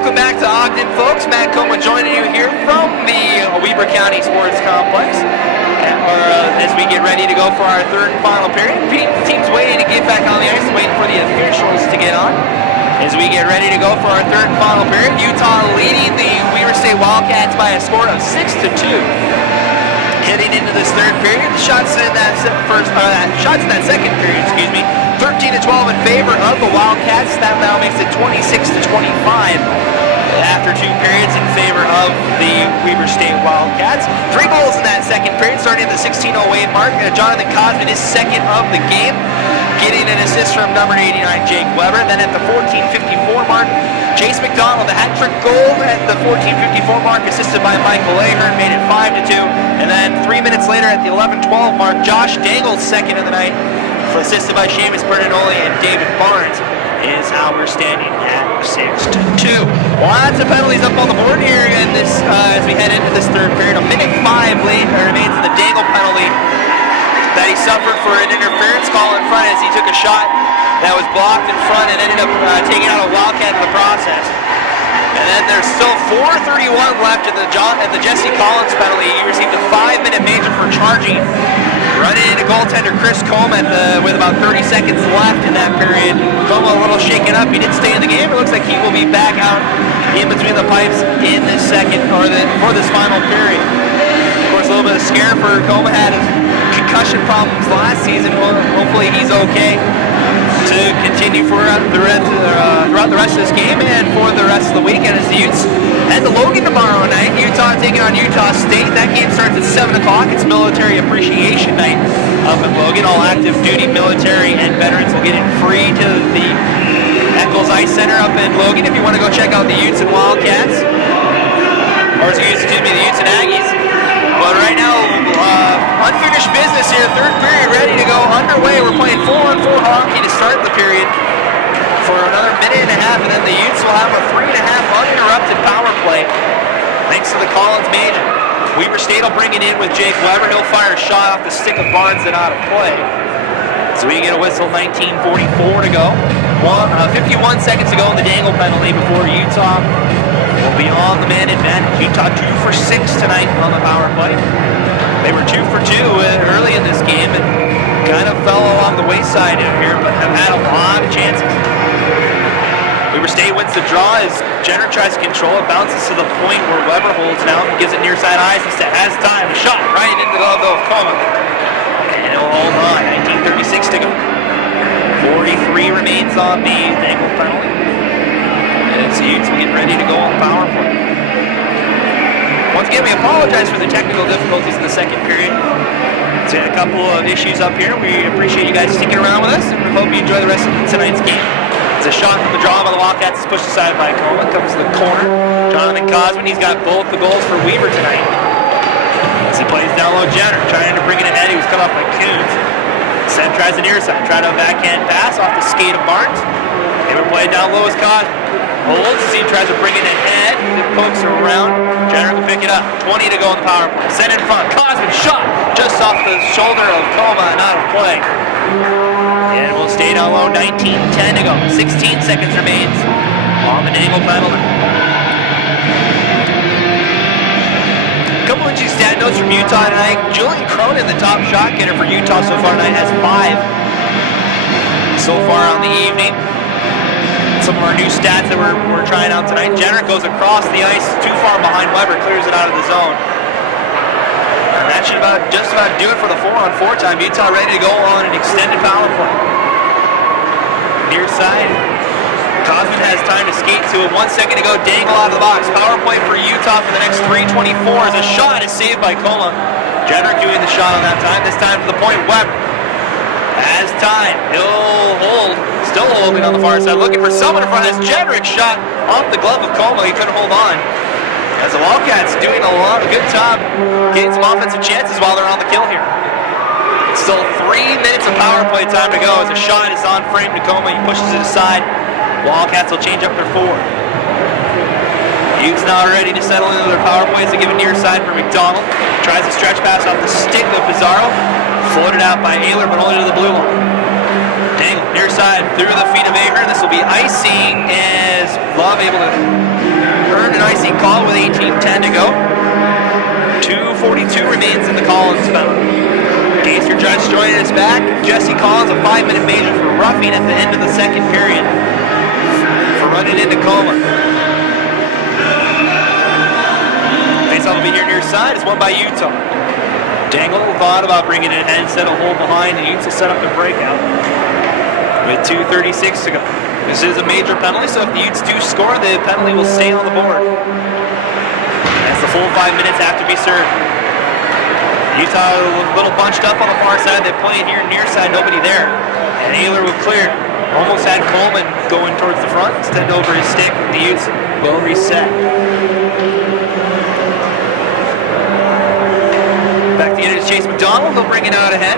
Welcome back to Ogden, folks. Matt Coma joining you here from the Weber County Sports Complex. As we get ready to go for our third and final period. The team's waiting to get back on the ice, waiting for the officials to get on. As we get ready to go for our third and final period, Utah leading the Weber State Wildcats by a score of 6-2. Heading into this third period, shots in that second period, 13-12 in favor of the Wildcats. That now makes it 26-25 after two periods in favor of the Weber State Wildcats. 3 goals in that second period, starting at the 16:08 mark. Jonathan Cosman is second of the game, getting an assist from number 89, Jake Weber. Then at the 14:54 mark, Chase McDonald, a hat-trick goal at the 14:54 mark, assisted by Michael Ahern, made it 5-2. And then 3 minutes later at the 11:12 mark, Josh Dangle's second of the night, assisted by Seamus Bernardoli and David Barnes, is how we're standing at 6-2. Lots of penalties up on the board here in this as we head into this third period. A minute 5 remains in the Dangle penalty that he suffered for an interference call in front as he took a shot that was blocked in front and ended up taking out a Wildcat in the process. And then there's still 4:31 left in the Jesse Collins penalty. He received a 5-minute major for charging, running into goaltender Chris Coma with about 30 seconds left in that period. Coma a little shaken up. He didn't stay in the game. It looks like he will be back out in between the pipes in this for this final period. Of course, a little bit of scare for Coma. Had concussion problems last season. Hopefully he's okay to continue throughout the rest of this game and for the rest of the weekend as the Utes head to Logan tomorrow night. Utah taking on Utah State. That game starts at 7 o'clock. It's Military Appreciation Night up in Logan. All active duty military and veterans will get in free to the Eccles Ice Center up in Logan if you want to go check out the Utes and Wildcats. The Utes and Aggies. But right now, unfinished business here. Third period ready to go underway. We're playing 4-on-4 hockey to start the period for another minute and a half, and then the Utes will have a 3.5 uninterrupted power play thanks to the Collins major. Weber State will bring it in with Jake Weber. He'll fire a shot off the stick of Barnes and out of play. So we get a whistle, 19:44 to go. 51 seconds to go in the Dangle penalty before Utah will be on the man advantage. Utah 2 for 6 tonight on the power play. They were 2 for 2 early in this game and kind of fell along the wayside in here, but have had a lot of chances. Weber State wins the draw as Jenner tries to control it, bounces to the point where Weber holds now and gives it near side ice. Instead has time, a shot right into the glove of Coma. And he'll hold on, 19:36 to go. 43 remains on the Dangle penalty. As the Utes will get ready to go on power play. Once again, we apologize for the technical difficulties in the second period. It's a couple of issues up here. We appreciate you guys sticking around with us, and we hope you enjoy the rest of tonight's game. It's a shot from the draw by the Wildcats. It's pushed aside by Coma. Comes to the corner. Jonathan Cosman, he's got both the goals for Weber tonight. As he plays down low, Jenner trying to bring it ahead. He was cut off by Coons. Seth tries the near side. Tried a backhand pass off the skate of Barnes. They were playing down low as Cosman. Holds as he tries to bring it ahead. It pokes around. Jenner can pick it up. 20 to go in the power play. Sent in front. Cosman shot just off the shoulder of Coma and out of play. And we'll stay down low. 19:10 to go. 16 seconds remains on the Dangle penalty. A couple of stat notes from Utah tonight. Julian Cronin, the top shot getter for Utah so far tonight, has 5 so far on the evening. Some of our new stats that we're trying out tonight. Jenner goes across the ice too far behind Weber, clears it out of the zone. And that should just about do it for the 4-on-4 time. Utah ready to go on an extended power play. Near side. Cosman has time to skate to it. 1 second to go. Dangle out of the box. Power play for Utah for the next 3:24 as a shot is saved by Coma. Jenner doing the shot on that time. This time to the point. Weber has time. He'll hold. Still holding on the far side. Looking for someone in front. As Jedrick shot off the glove of Coma. He couldn't hold on. As the Wildcats doing a good job getting some offensive chances while they're on the kill here. Still 3 minutes of power play time to go as a shot is on frame to Coma. He pushes it aside. Wildcats will change up their 4. Utes now ready to settle into their power plays. They give it near side for McDonald. Tries a stretch pass off the stick of Pizarro. Floated out by Ayler, but only to the blue line. Dangle near side through the feet of Ahern. This will be icing as Love able to earn an icing call with 18:10 to go. 2:42 remains in the Collins penalty. Gaster judge joining us back. Jesse Collins, a 5-minute major for roughing at the end of the second period for running into Coma. Faceoff will be here near side. It's won by Utah. Dangle thought about bringing it ahead instead of hold behind, and Utes will set up the breakout with 2:36 to go. This is a major penalty, so if the Utes do score, the penalty will stay on the board. As the full 5 minutes have to be served. Utah a little bunched up on the far side. They play it here near side, nobody there. And Ayler will clear. Almost had Coleman going towards the front. Instead over his stick. The Utes will reset. Back to get it to Chase McDonald. He'll bring it out ahead.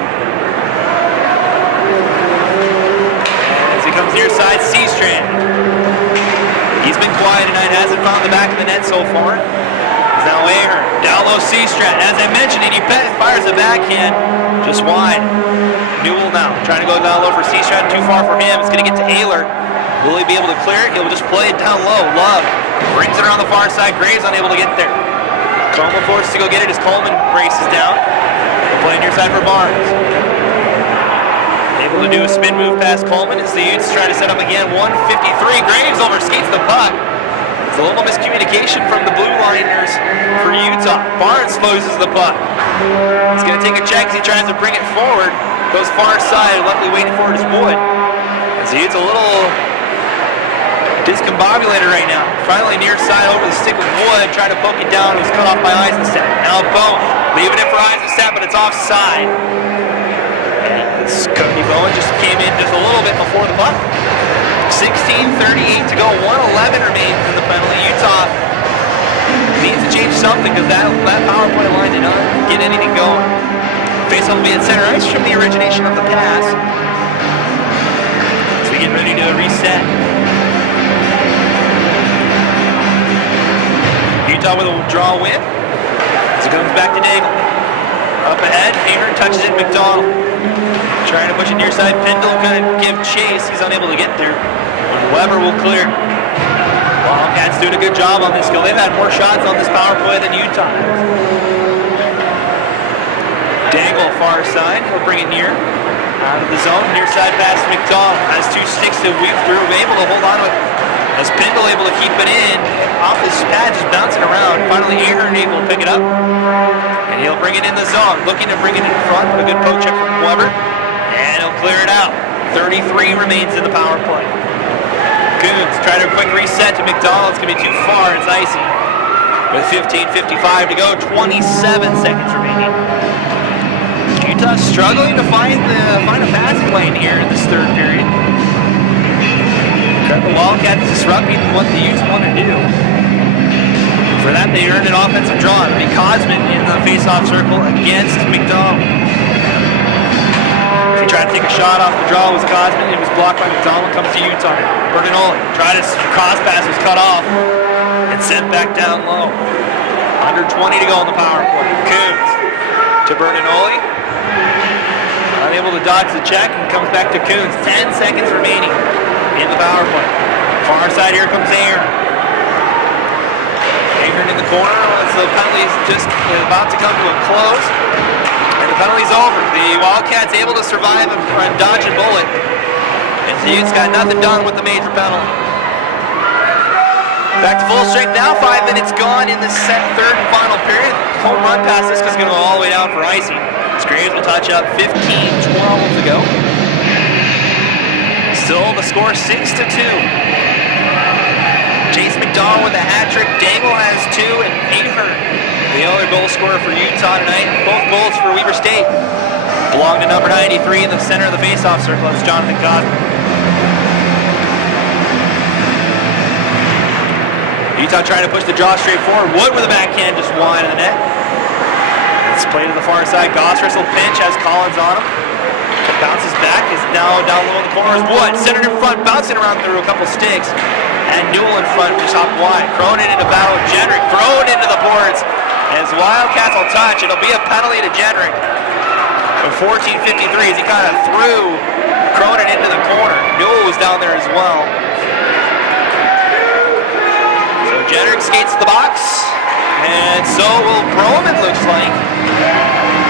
As he comes near side, Seastrand. He's been quiet tonight. Hasn't found the back of the net so far. Now Ahern, down low Seastrand. As I mentioned, he fires a backhand just wide. Newell now trying to go down low for Seastrand. Too far for him. It's going to get to Ayler. Will he be able to clear it? He'll just play it down low. Love brings it around the far side. Graves unable to get there. Coleman forced to go get it as Coleman braces down. They'll play near side for Barnes. Able to do a spin move past Coleman as the Utes try to set up again. 1:53. Graves overskates the puck. It's a little miscommunication from the blue liners for Utah. Barnes closes the puck. He's going to take a check as he tries to bring it forward. Goes far side, luckily waiting for it is Wood. So it's a little discombobulated right now. Finally near side over the stick with Wood, trying to poke it down. It was cut off by Eisenstadt. Now Bowen, leaving it for Eisenstadt, but it's offside. And Cody Bowen just came in just a little bit before the puck. 16:38 to go, 1:11 remains in the penalty. Utah needs to change something because that power play line did not get anything going. Faceoff will be at center ice from the origination of the pass. So we get ready to reset. Utah with a draw win. As it comes back to Dangle. Up ahead, Ahern touches it, McDonald. Trying to push it near side. Pendle couldn't give chase. He's unable to get there. Weber will clear. Wildcats doing a good job on this goal. They've had more shots on this power play than Utah has. Dangle far side. He'll bring it near. Out of the zone. Near side pass to McDonald. Has 2 sticks to weave through. Able to hold on to it. As Pendle able to keep it in. Off his pad, just bouncing around. Finally Ahern able to pick it up. And he'll bring it in the zone. Looking to bring it in front. A good poke check from Weber. And he'll clear it out. 33 remains in the power play. Coons try to quick reset to McDonald. It's going to be too far. It's icy. With 15:55 to go, 27 seconds remaining. Utah struggling to find a passing lane here in this third period. The Wildcats disrupting what the Utes want to do. For that, they earned an offensive draw. It'll be Cosman in the face-off circle against McDonald. He tried to take a shot off the draw. It was Cosman. It was blocked by McDonald. Comes to Utah. Bernanoli tried to cross pass. Was cut off and sent back down low. Under 20 to go on the power play. Coons to Bernanoli. Unable to dodge the check and comes back to Coons. 10 seconds remaining in the power play. Far side, here comes Ahern. Ahern in the corner as the penalty is just about to come to a close. And the penalty's over. The Wildcats able to survive and dodge a bullet. And the Utes got nothing done with the major penalty. Back to full strength now. 5 minutes gone in the third and final period. Home run pass. This is going to go all the way down for icing. Graves will touch up. 15-12 to go. Still the score 6-2. Chase McDonald with a hat trick. Dangle has 2, and Ahern, the other goal scorer for Utah tonight. Both goals for Weber State belong to number 93 in the center of the faceoff circle. That's Jonathan Cosman. Utah trying to push the draw straight forward. Wood with a backhand just wide of the net. It's played to the far side. Gossers will pinch, has Collins on him. Bounces back, is now down low in the corners. Wood centered in front, bouncing around through a couple sticks. And Newell in front, just hop wide. Thrown it into battle. Jenrick thrown into the boards. As Wildcats will touch, it'll be a penalty to Jenrick. For 14:53 as he kind of threw Cronin into the corner. was down there as well. So Jenner skates to the box, and so will Broman, looks like.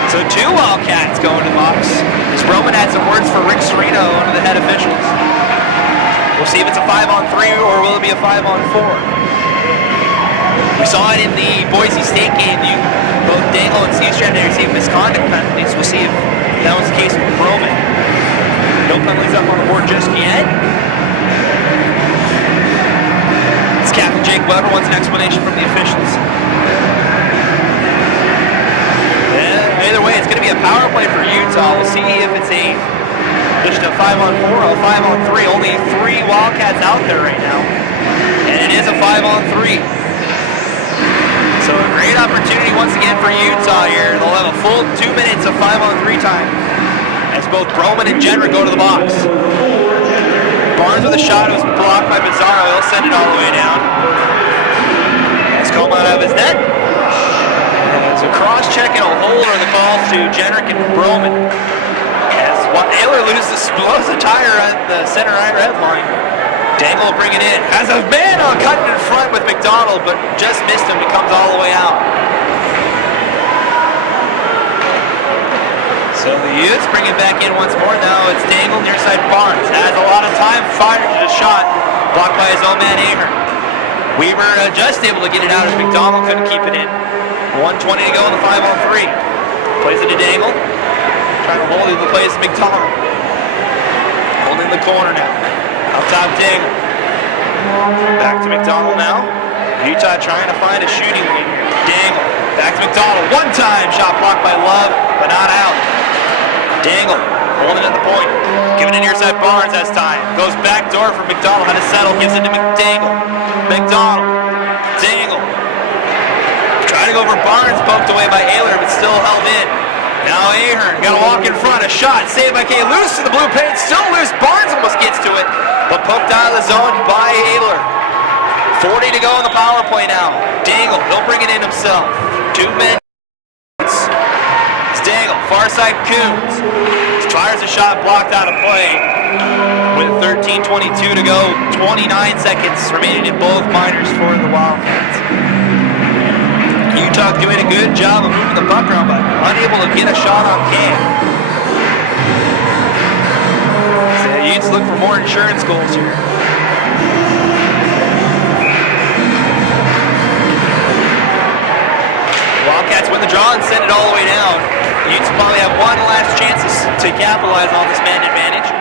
So 2 Wildcats going to the box. As Broman had some words for Rick Serino, one of the head officials. We'll see if it's a 5-on-3 or will it be a 5-on-4. We saw it in the Boise State game. Both Dangle and Seastrand received misconduct penalties. We'll see if that was the case with Broman. No penalties up on the board just yet. It's Captain Jake Weber wants an explanation from the officials. Either way, it's going to be a power play for Utah. We'll see if it's just a 5-on-4 or a 5-on-3. Only 3 Wildcats out there right now. And it is a 5-on-3. So a great opportunity once again for Utah here. They'll have a full 2 minutes of 5-on-3 time as both Broman and Jenner go to the box. Barnes with a shot. It was blocked by Bizarro. He'll send it all the way down. Let's come out of his net. So cross-check and a hold on the call to Jenrick and Broman. As Ayler blows the tire on the center red line. Dangle will bring it in. Has a man on cutting in front with McDonald, but just missed him. He comes all the way out. So the Utes bring it back in once more. Now it's Dangle near side Barnes. Has a lot of time, fired the shot. Blocked by his own man Ahern. Weaver just able to get it out as McDonald couldn't keep it in. 1:20 to go in the 5-on-3. Plays it to Dangle. Trying to hold it, the plays McDonald. Holding the corner now. Up top Dangle. Back to McDonald now. Utah trying to find a shooting lane here. Dangle. Back to McDonald. One-time shot blocked by Love, but not out. Dangle holding at the point. Giving it near side Barnes has time. Goes back door for McDonald. Had to settle. Gives it to McDangle. McDonald. Dangle. Trying to go over Barnes, poked away by Ayler, but still held in. Now Ahern, got to walk in front, a shot, saved by Kay, loose in the blue paint, still loose, Barnes almost gets to it, but poked out of the zone by Ayler. 40 to go in the power play now. Dangle, he'll bring it in himself. 2 minutes. It's Dangle, far side Coons. Fires a shot, blocked out of play. With 13:22 to go, 29 seconds remaining in both minors for the Wildcats. Utah doing a good job of moving the puck around, but unable to get a shot on Cam. So the Utes look for more insurance goals here. Wildcats win the draw and send it all the way down. The Utes probably have one last chance to capitalize on this man advantage.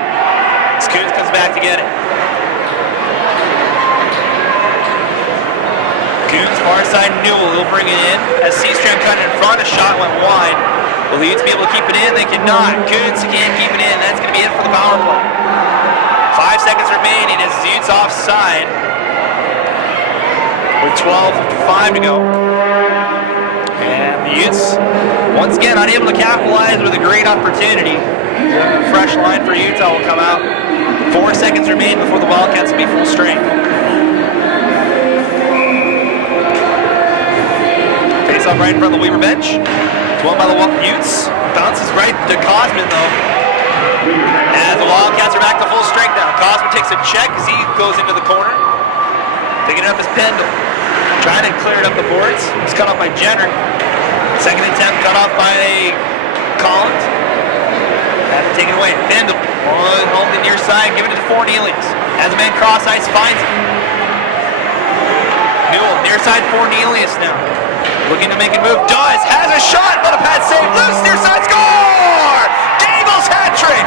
Coons comes back to get it. Coons far side Newell, he'll bring it in. As Seastrand cut in front, a shot went wide. Will the Utes be able to keep it in? They cannot. Coons can't keep it in. That's going to be it for the power play. 5 seconds remaining as the Utes offside. With 12:55 to go. And the Utes, once again, unable to capitalize with a great opportunity. A fresh line for Utah will come out. 4 seconds remain before the Wildcats will be full strength. Face off right in front of the Weaver bench. It's won by the Utes. Bounces right to Cosman though. As the Wildcats are back to full strength now. Cosman takes a check as he goes into the corner. Picking it up is Pendle. Trying to clear it up the boards. It's cut off by Jenner. Second attempt cut off by Collins. Had to take it away. Pendle. Home the near side, giving it to Fornelius. As a man cross ice finds it. Newell, near side Fornelius now. Looking to make a move. Does. Has a shot, but a pad save. Loose, near side score! Dangle's hat trick!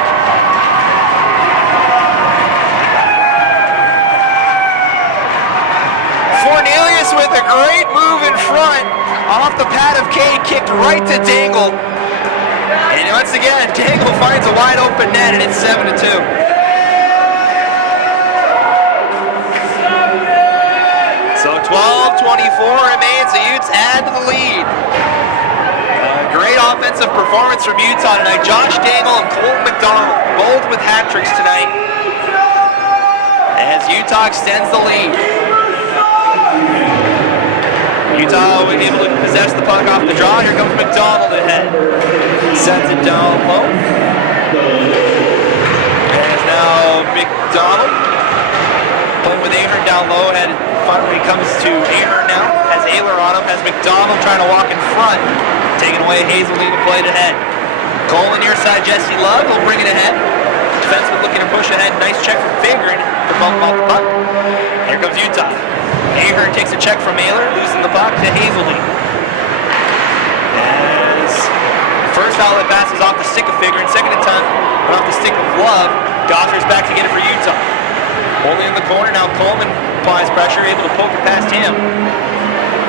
Fornelius with a great move in front. Off the pad of Cade, kicked right to Dangle. And once again, Dangle finds a wide open net, and it's 7-2. So 12:24 remains. The Utes add to the lead. Great offensive performance from Utah tonight. Josh Dangle and Colton McDonald, both with hat tricks tonight. As Utah extends the lead. Utah was able to possess the puck off the draw. Here comes McDonald ahead. Sends it down low. And now McDonald down low, and finally comes to Ahern now. Has Ayler on him, has McDonald trying to walk in front. Taking away Hazelby to play it ahead. Coleman near side, Jesse Love will bring it ahead. Defenseman looking to push ahead. Nice check from Fingren to bump off the puck. Here comes Utah. Ahern takes a check from Ayler, losing the puck to Hazelby. As first outlet pass is off the stick of Fingren, second attempt off the stick of Love. Gosser's back to get it for Utah. Only in the corner now. Coleman applies pressure, able to poke it past him.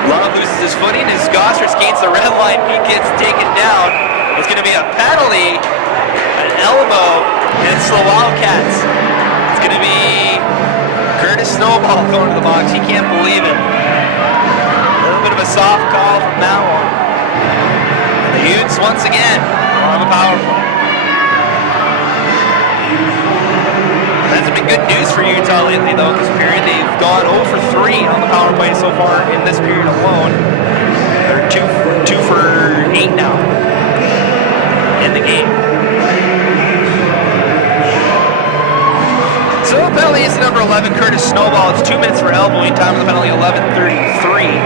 Love loses his footing as Gosser skates the red line. He gets taken down. It's going to be a penalty, an elbow, and it's the Wildcats. It's going to be Curtis Snowball going to the box. He can't believe it. A little bit of a soft call from that one. And the Utes once again on the power play. Hasn't been good news for Utah lately, though, because apparently they've gone 0 for 3 on the power play so far in this period alone. They're 2 for 8 now in the game. So penalty is number 11, Curtis Snowball. It's 2 minutes for elbowing. Time of the penalty, 11:33.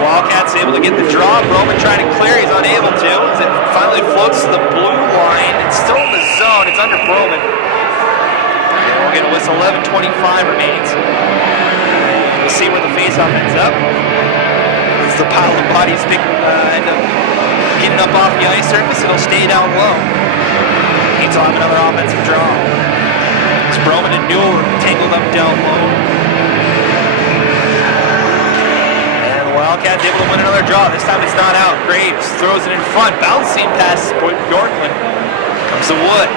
Wildcats able to get the draw. Roman trying to clear. He's unable to. As it finally floats to the blue line. It's still in the zone. It's under Roman. And we'll get a whistle. 11:25 remains. We'll see where the faceoff ends up. As the pile of bodies end up getting up off the ice surface, it'll stay down low. Utah have another offensive draw. It's Roman and Newell tangled up down low. Wildcats able to win another draw. This time it's not out. Graves throws it in front. Bouncing past Bjorklund. Comes to Wood.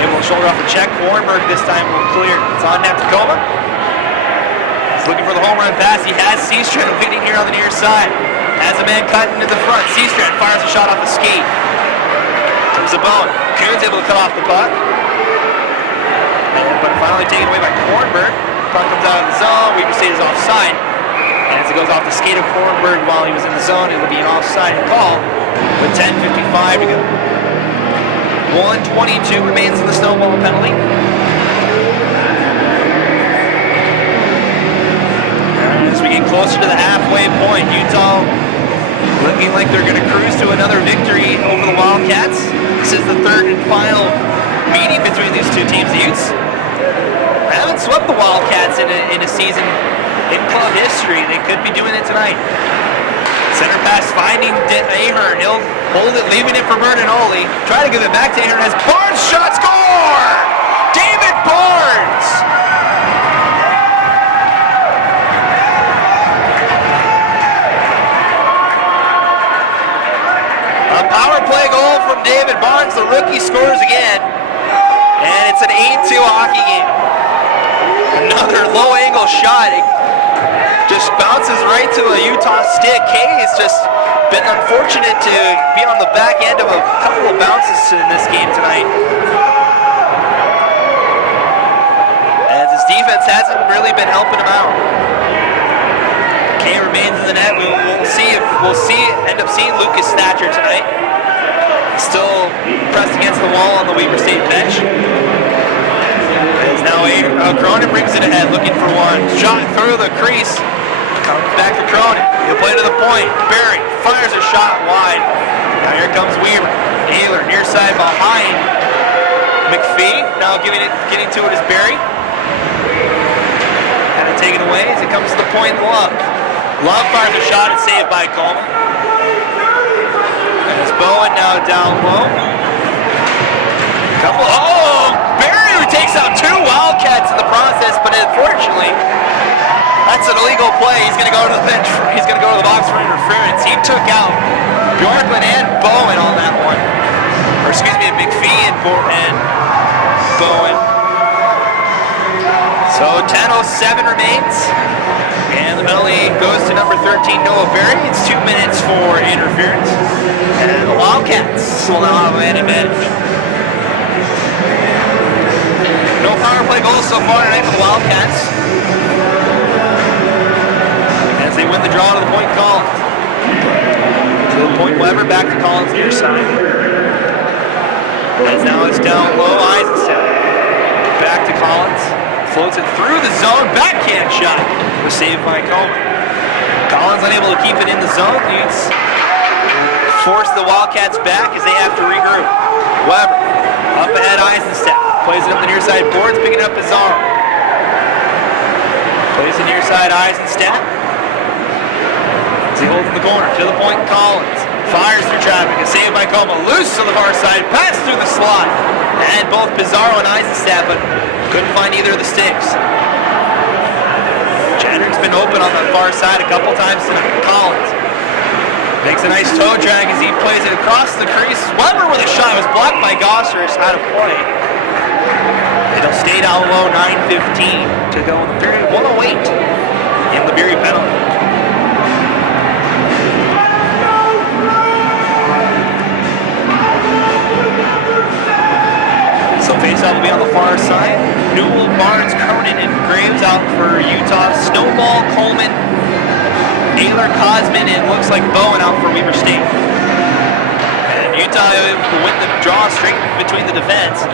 Able to shoulder off the check. Warrenberg this time will clear. It's on net Tacoma. He's looking for the home run pass. He has Seastrand waiting here on the near side. Has a man cut into the front. Seastrand fires a shot off the skate. Comes to Bowen. Coons able to cut off the puck. But finally taken away by Warrenberg. Puck comes out of the zone. Weaver State is offside. As it goes off the skate of Kornberg while he was in the zone, it will be an offside call with 10:55 to go. 1:22 remains in the Snowball penalty. As we get closer to the halfway point, Utah looking like they're going to cruise to another victory over the Wildcats. This is the third and final meeting between these two teams. The Utes haven't swept the Wildcats in a season in club history. They could be doing it tonight. Center pass finding Ahern. He'll hold it, leaving it for Vernon Oley. Try to give it back to Ahern as Barnes shot, score! David Barnes! A power play goal from David Barnes. The rookie scores again. And it's an 8-2 hockey game. Another low angle shot. Just bounces right to a Utah stick. Hayes just been unfortunate to be on the back end of a couple of bounces in this game tonight. As his defense hasn't really been helping him out. Kay remains in the net. We'll end up seeing Lucas Thatcher tonight. Still pressed against the wall on the Weaver State bench. As now Cronin brings it ahead, looking for one. Shot through the crease. Comes back to Cronin. He'll play to the point. Barry fires a shot wide. Now here comes Weaver. Ayler near side behind McPhee. Now getting to it is Barry. Had it taken away as it comes to the point. Love. Love fires a shot and saved by Coleman. And it's Bowen now down low. Barry who takes out 2 Wildcats in the process, but unfortunately, that's an illegal play. He's going to go to the bench. He's going to go to the box for interference. He took out Bjorklund and Bowen on that one. Or excuse me, McPhee and Bowen. So 10:07 remains. And the penalty goes to number 13, Noah Barry. It's 2 minutes for interference. And the Wildcats will now have an advantage. No power play goals so far tonight for the Wildcats. As they win the draw to the point Collins. To the point Weber, back to Collins near side. As now it's down low, Eisenstadt. back to Collins. Floats it through the zone. Backhand shot. Was saved by Coleman. Collins unable to keep it in the zone. The Utes force the Wildcats back as they have to regroup. Weber. Up ahead, Eisenstadt. Plays it up the near side boards, picking up Pizarro. Plays it near side, Eisenstadt. As he holds in the corner. To the point, Collins. Fires through traffic. A save by Como. Loose to the far side. Pass through the slot. And both Pizarro and Eisenstadt, but couldn't find either of the sticks. Jandrick's been open on the far side a couple times tonight. Collins makes a nice toe drag as he plays it across the crease. Weber with a shot. It was blocked by Gossers out of play. It'll stay down low, 9:15 to go in the period. 1:08 in the Beery penalty. So face-off will be on the far side. Newell, Barnes, Cronin, and Graves out for Utah. Snowball, Coleman, Ayler, Cosman, and looks like Bowen out for Weber State. And Utah will win the draw straight between the defense.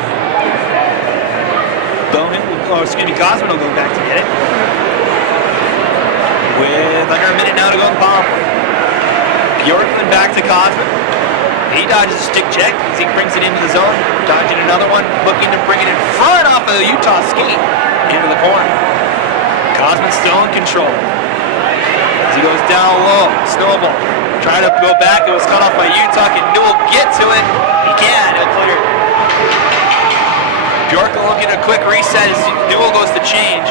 Cosman will go back to get it. With under a minute now to go in the power play. Bjorklund back to Cosman. He dodges a stick check as he brings it into the zone. Dodging another one, looking to bring it in front off of the Utah skate into the corner. Cosman still in control. As he goes down low, Snowball trying to go back. It was cut off by Utah. Can Newell get to it? He can. He'll clear it. Bjorklund looking at a quick reset as Newell goes to change.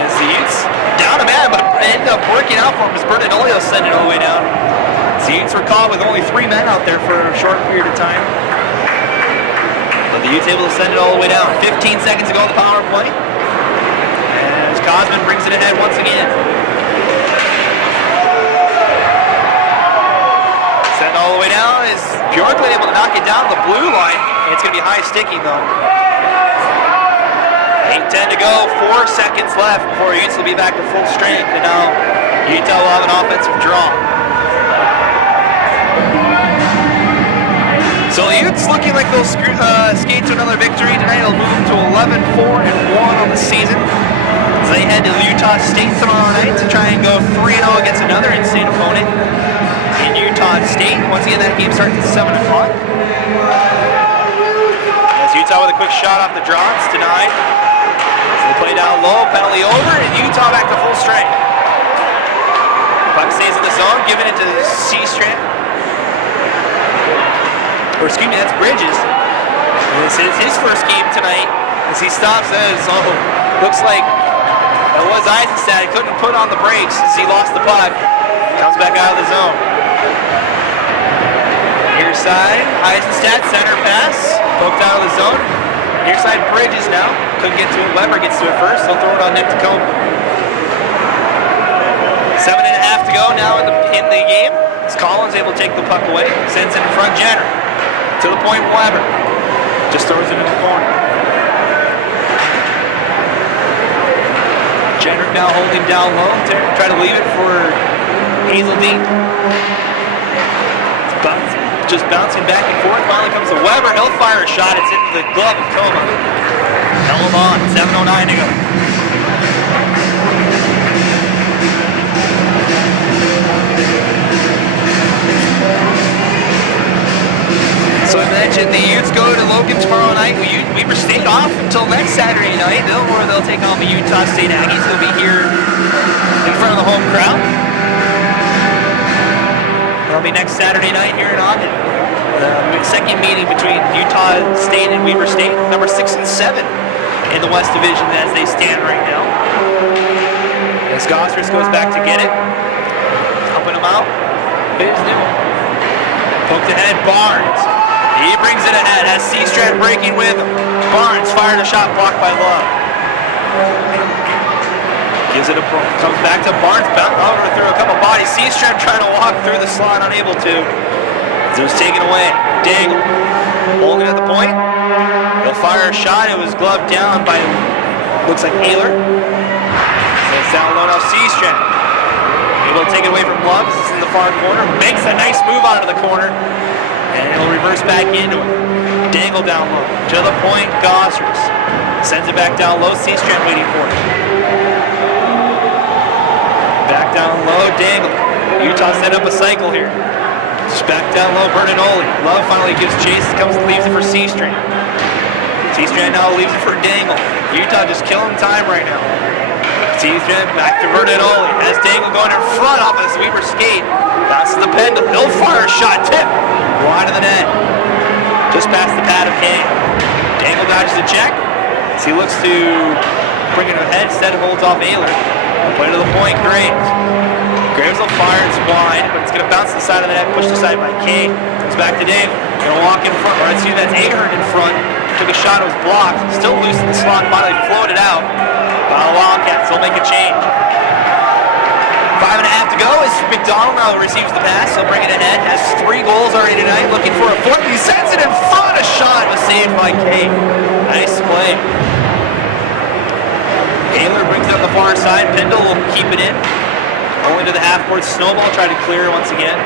As the Utes down a man, but end up working out for him as Bernardolio sent it all the way down. The Utes were caught with only 3 men out there for a short period of time. But the Utes able to send it all the way down. 15 seconds to go in the power play. As Cosman brings it ahead once again. Send all the way down. Is Bjorklund able to knock it down the blue line? It's going to be high sticking though. 8:10 to go. 4 seconds left before Utes will be back to full strength. And now Utah will have an offensive draw. So the Utes looking like they'll skate to another victory tonight. They'll move to 11-4-1 on the season. So they head to Utah State tomorrow night to try and go 3-0 against another in-state opponent in Utah State. Once again, that game starts at 7 o'clock. As Utah with a quick shot off the draw, it's denied. So they play down low, penalty over, and Utah back to full strength. Puck stays in the zone, giving it to C-Strand. Or excuse me, that's Bridges. This is his first game tonight as he stops as looks like it was Eisenstadt. He couldn't put on the brakes as he lost the puck. Comes back out of the zone. Near side, Eisenstadt, center pass. Poked out of the zone. Near side, Bridges now. Couldn't get to it. Weber gets to it first. They'll throw it on net to Coleman. 7.5 to go now in the game. As Collins able to take the puck away. Sends it in front, Jenner. To the point, Weber. Just throws it in the corner. Jenner now holding down low to try to leave it for Hazeldine. Just bouncing back and forth. Finally comes to Weber. He'll fire a shot. It's into the glove of Coma. Held on. 7:09 to go. So I mentioned the Utes go to Logan tomorrow night. Weber State off until next Saturday night, where they'll take on the Utah State Aggies. They'll be here in front of the home crowd. That'll be next Saturday night here in Ogden. The second meeting between Utah State and Weber State, number 6 and 7 in the West Division as they stand right now. As Gossers goes back to get it, helping him out. Biz Newell. Poked ahead, Barnes. He brings it ahead, has C-Strand breaking with him. Barnes fired a shot blocked by Love. Gives it a pull. Comes back to Barnes, over through a couple bodies. C-Strand trying to walk through the slot, unable to. It was taken away. Daigle holding at the point. He'll fire a shot. It was gloved down by, looks like Ayler. It's down low now, C-Strand. Able to take it away from Love. It's in the far corner. Makes a nice move out of the corner. And he'll reverse back into it. Dangle down low. To the point, Gossers. Sends it back down low. Seastrand waiting for it. Back down low, Dangle. Utah set up a cycle here. Just back down low, Bertinoli. Love finally gives chase, leaves it for Seastrand. Seastrand now leaves it for Dangle. Utah just killing time right now. Seastrand back to Bertinoli. Has Dangle going in front off of the sweeper skate. Bounces the pendulum. He'll fire a shot. Tip. Wide of the net. Just past the pad of Kane. Dangle dodges the check. As he looks to bring it ahead, instead holds off Ayler. Play to the point, Graves. Graves will fire, it's wide, but it's going to bounce to the side of the net, pushed aside by Kane. It's back to Dangle. Going to walk in front, or excuse me, that's Ahern in front. Took a shot, it was blocked. Still loose in the slot, finally floated out. Wildcats, they'll make a change. 5.5 to go as McDonald now receives the pass. He'll bring it ahead. Has 3 goals already tonight. Looking for a fourth. He sends it in front. A shot was saved by Kane. Nice play. Ayler brings it up the far side. Pendle will keep it in. Going to the half-court. Snowball tried to clear once again.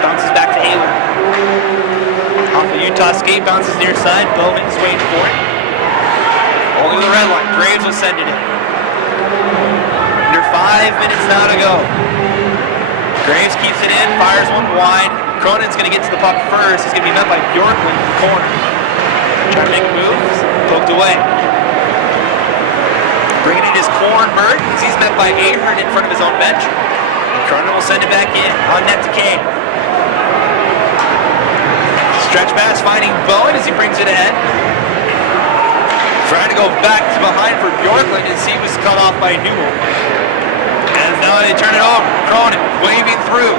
Bounces back to Ayler. Off the Utah skate. Bounces near side. Bowman's waiting for it. Holding the red line. Graves will send it in. Under 5 minutes now to go. Graves keeps it in. Fires one wide. Cronin's going to get to the puck first. He's going to be met by Bjorklund in the corner. Trying to make moves. Poked away. Bringing in his Kornberg as he's met by Ahern in front of his own bench. Cronin will send it back in. On net to Kane. Stretch pass finding Bowen as he brings it ahead. Trying to go back to behind for Bjorklund as he was cut off by Newell. And now they turn it over. Cronin waving through.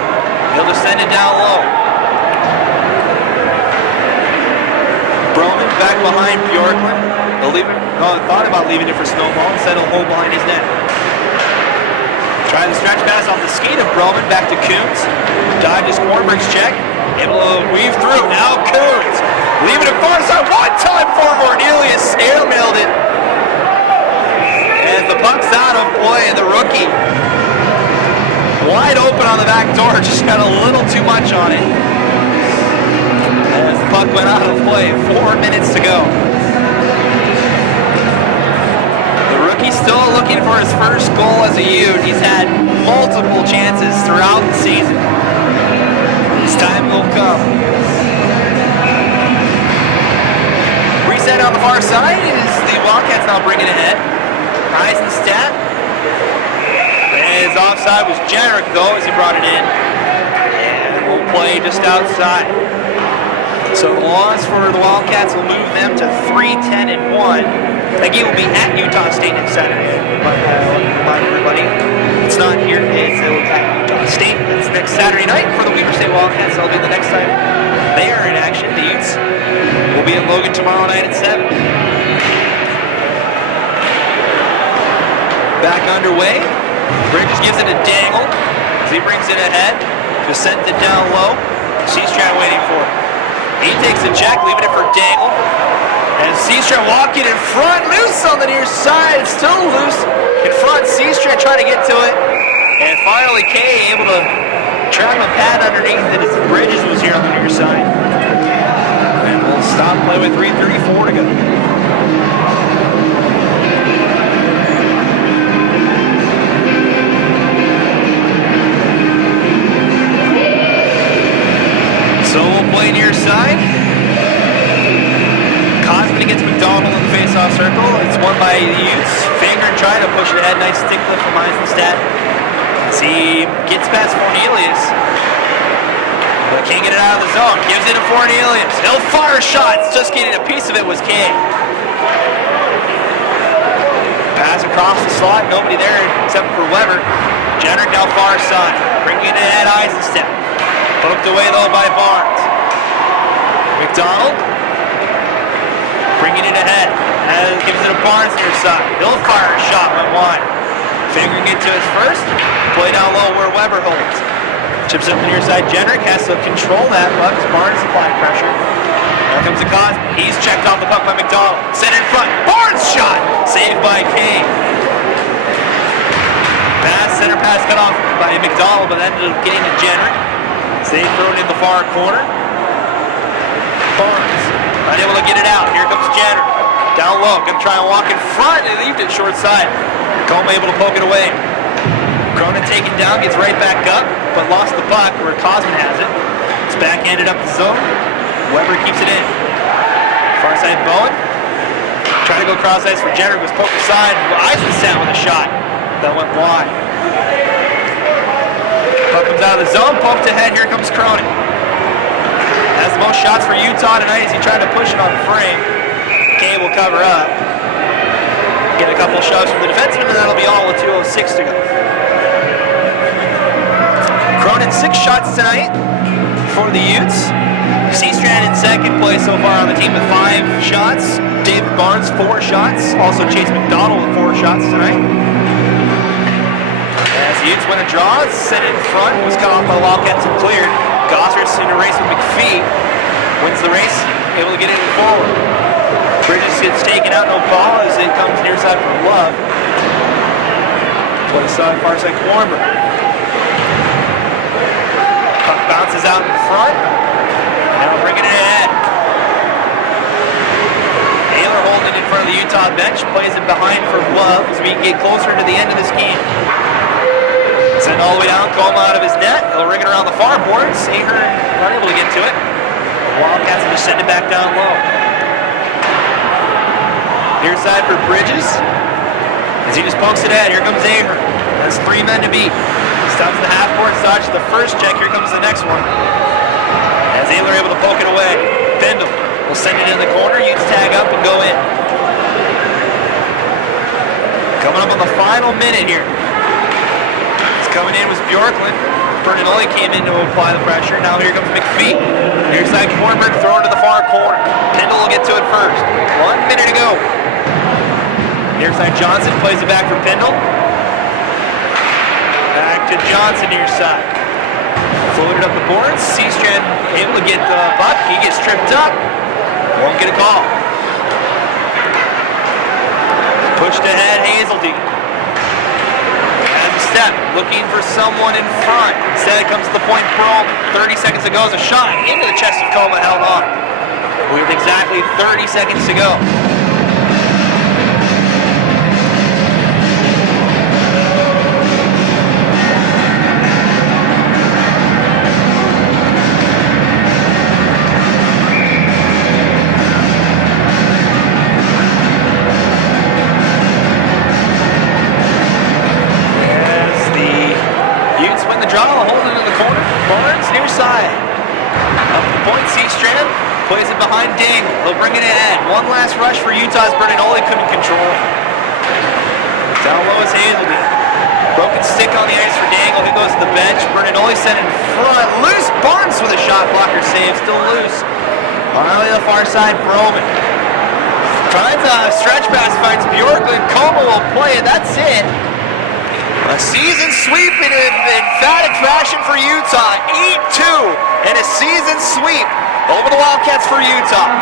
He'll just send it down low. Broman back behind Bjorklund. They'll leave it. Thought about leaving it for Snowball. Instead he'll hold behind his net. Try the stretch pass off the skate of Broman back to Coombs. Dodges Kornberg's check. Able to weave through. Now Coombs. Leave it at far side. One time for Cornelius. Airmailed it. And the puck's out of play. The rookie. Wide open on the back door. Just got a little too much on it. As the puck went out of play. 4 minutes to go. The rookie's still looking for his first goal as a Ute. He's had multiple chances throughout the season. His time will come. Reset on the far side is the Wildcats now bringing it ahead. Eisenstadt. His offside was Jenrick though as he brought it in. And we'll play just outside. So the loss for the Wildcats will move them to 3-10-1. That game will be at Utah State and Saturday. Remind everybody, it's not here. It's at Utah State. It's next Saturday night for the Weber State Wildcats. That'll be the next time they are in action. The Utes will be in Logan tomorrow night at 7. Back underway. Bridges gives it a Dangle as he brings it ahead. Just sent it down low. Seastrand waiting for it. He takes a check, leaving it for Dangle. And Seastrand walking in front, loose on the near side, still loose in front. Seastrand trying to get to it. And finally Kay able to trap a pad underneath it as Bridges was here on the near side. And we'll stop play with 3:34 to go. So we'll play near side. Cosman against McDonald in the face-off circle. It's won by the Utes. Finger trying to push it ahead. Nice stick lift from Eisenstadt. As he gets past Cornelius. But can't get it out of the zone. Gives it to Cornelius. He'll fire shots. Just getting a piece of it was King. Pass across the slot. Nobody there except for Weber. Jenner now far side. Bringing it at Eisenstadt. Poked away though by Barnes. McDonald bringing it ahead. Gives it to Barnes near side. He'll fire a shot, went wide. Fingering it to his first. Play down low where Weber holds. Chips up the near side. Jenrick has to control that puck as Barnes applying pressure. There comes the Cosby. He's checked off the puck by McDonald. Sent in front. Barnes shot. Saved by Kane. Center pass cut off by McDonald, but ended up getting to Jenrick. They throw it in the far corner. Barnes Unable to get it out. Here comes Jenner. Down low. Going to try and walk in front. They leave it short side. Coma able to poke it away. Cronin taken down. Gets right back up. But lost the puck where Cosman has it. It's backhanded up the zone. Weber keeps it in. Far side Bowen. Trying to go cross ice for Jenner. Was poked aside. Eisenstadt with a shot. That went wide. Puck comes out of the zone. Poked ahead. Here comes Cronin. Has the most shots for Utah tonight as he tried to push it on the frame. Kane will cover up. Get a couple shoves from the defenseman, and that'll be all with 2:06 to go. Cronin 6 shots tonight for the Utes. Seastrand in second place so far on the team with 5 shots. David Barnes 4 shots. Also Chase McDonald with 4 shots tonight. As the Utes win a draw, set in front, was cut off by the Wildcats and cleared. Gossard's in a race with McPhee. Wins the race, able to get in and forward. Bridges gets taken out, no call as it comes near side for Love. Play side, far side corner. Puck bounces out in front. Now bringing it ahead. Taylor holding it in front of the Utah bench, plays it behind for Love as we get closer to the end of this game. Send all the way down, Coma out of his net. He'll ring it around the far boards. Ahern not able to get to it. Wildcats will just send it back down low. Near side for Bridges. As he just pokes it ahead, here comes Ahern. Has 3 men to beat. Stops the half board, dodges the first check. Here comes the next one. As Ahler able to poke it away. Bendel will send it in the corner. Utes tag up and go in. Coming up on the final minute here. Coming in was Bjorklund. Bernanoli came in to apply the pressure. Now here comes McPhee. Near side Kornberg, throw it to the far corner. Pendle will get to it first. 1 minute to go. Near side Johnson plays it back for Pendle. Back to Johnson near side. Floated up the boards. Seastrand able to get the puck. He gets tripped up. Won't get a call. Pushed ahead Hazeltine. Step, looking for someone in front. Instead comes to the point Pearl. 30 seconds to go as a shot into the chest of Coma, held on. With exactly 30 seconds to go. Plays it behind Ding. He'll bring it ahead. One last rush for Utah's Bernanoli couldn't control it. Down low is Hazelby. Broken stick on the ice for Dangle. He goes to the bench. Bernanoli sent in front. Loose. Barnes with a shot blocker save. Still loose. On the far side, Broman. Tries a stretch pass, finds Bjorklund. Coma will play it. That's it. A season sweep in an emphatic fashion for Utah. 8-2 and a season sweep over the Wildcats for Utah.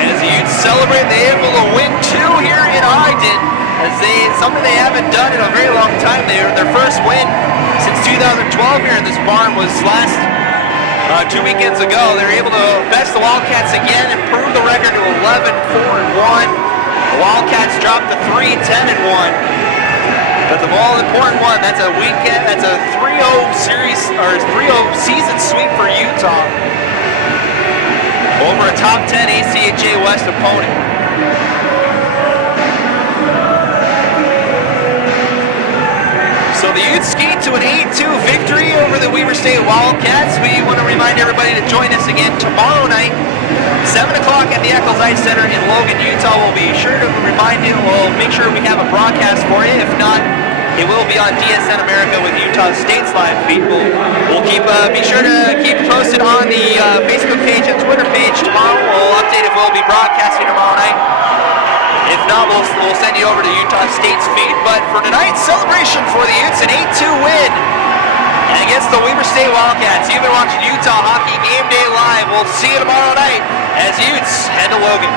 And as the Utes celebrate, they're able to win 2 here in Ogden. Something they haven't done in a very long time. Their first win since 2012 here in this barn was last 2 weekends ago. They were able to best the Wildcats again, improve the record to 11-4-1. The Wildcats dropped to 3-10-1. But the more important one, that's a weekend, that's a 3-0 series, or 3-0 season sweep for Utah over a top 10 ACHA West opponent. So the Utes skate to an 8-2 victory over the Weber State Wildcats. We want to remind everybody to join us again tomorrow night, 7 o'clock at the Eccles Ice Center in Logan, Utah. We'll be sure to remind you, we'll make sure we have a broadcast for you. If not, it will be on DSN America with Utah State's live feed. We'll keep, be sure to keep posted on the Facebook page and Twitter page tomorrow. We'll update if we'll be broadcasting tomorrow night. If not, we'll send you over to Utah State's feed. But for tonight's celebration for the Utes, an 8-2 win against the Weber State Wildcats. You've been watching Utah Hockey Game Day Live. We'll see you tomorrow night as Utes head to Logan.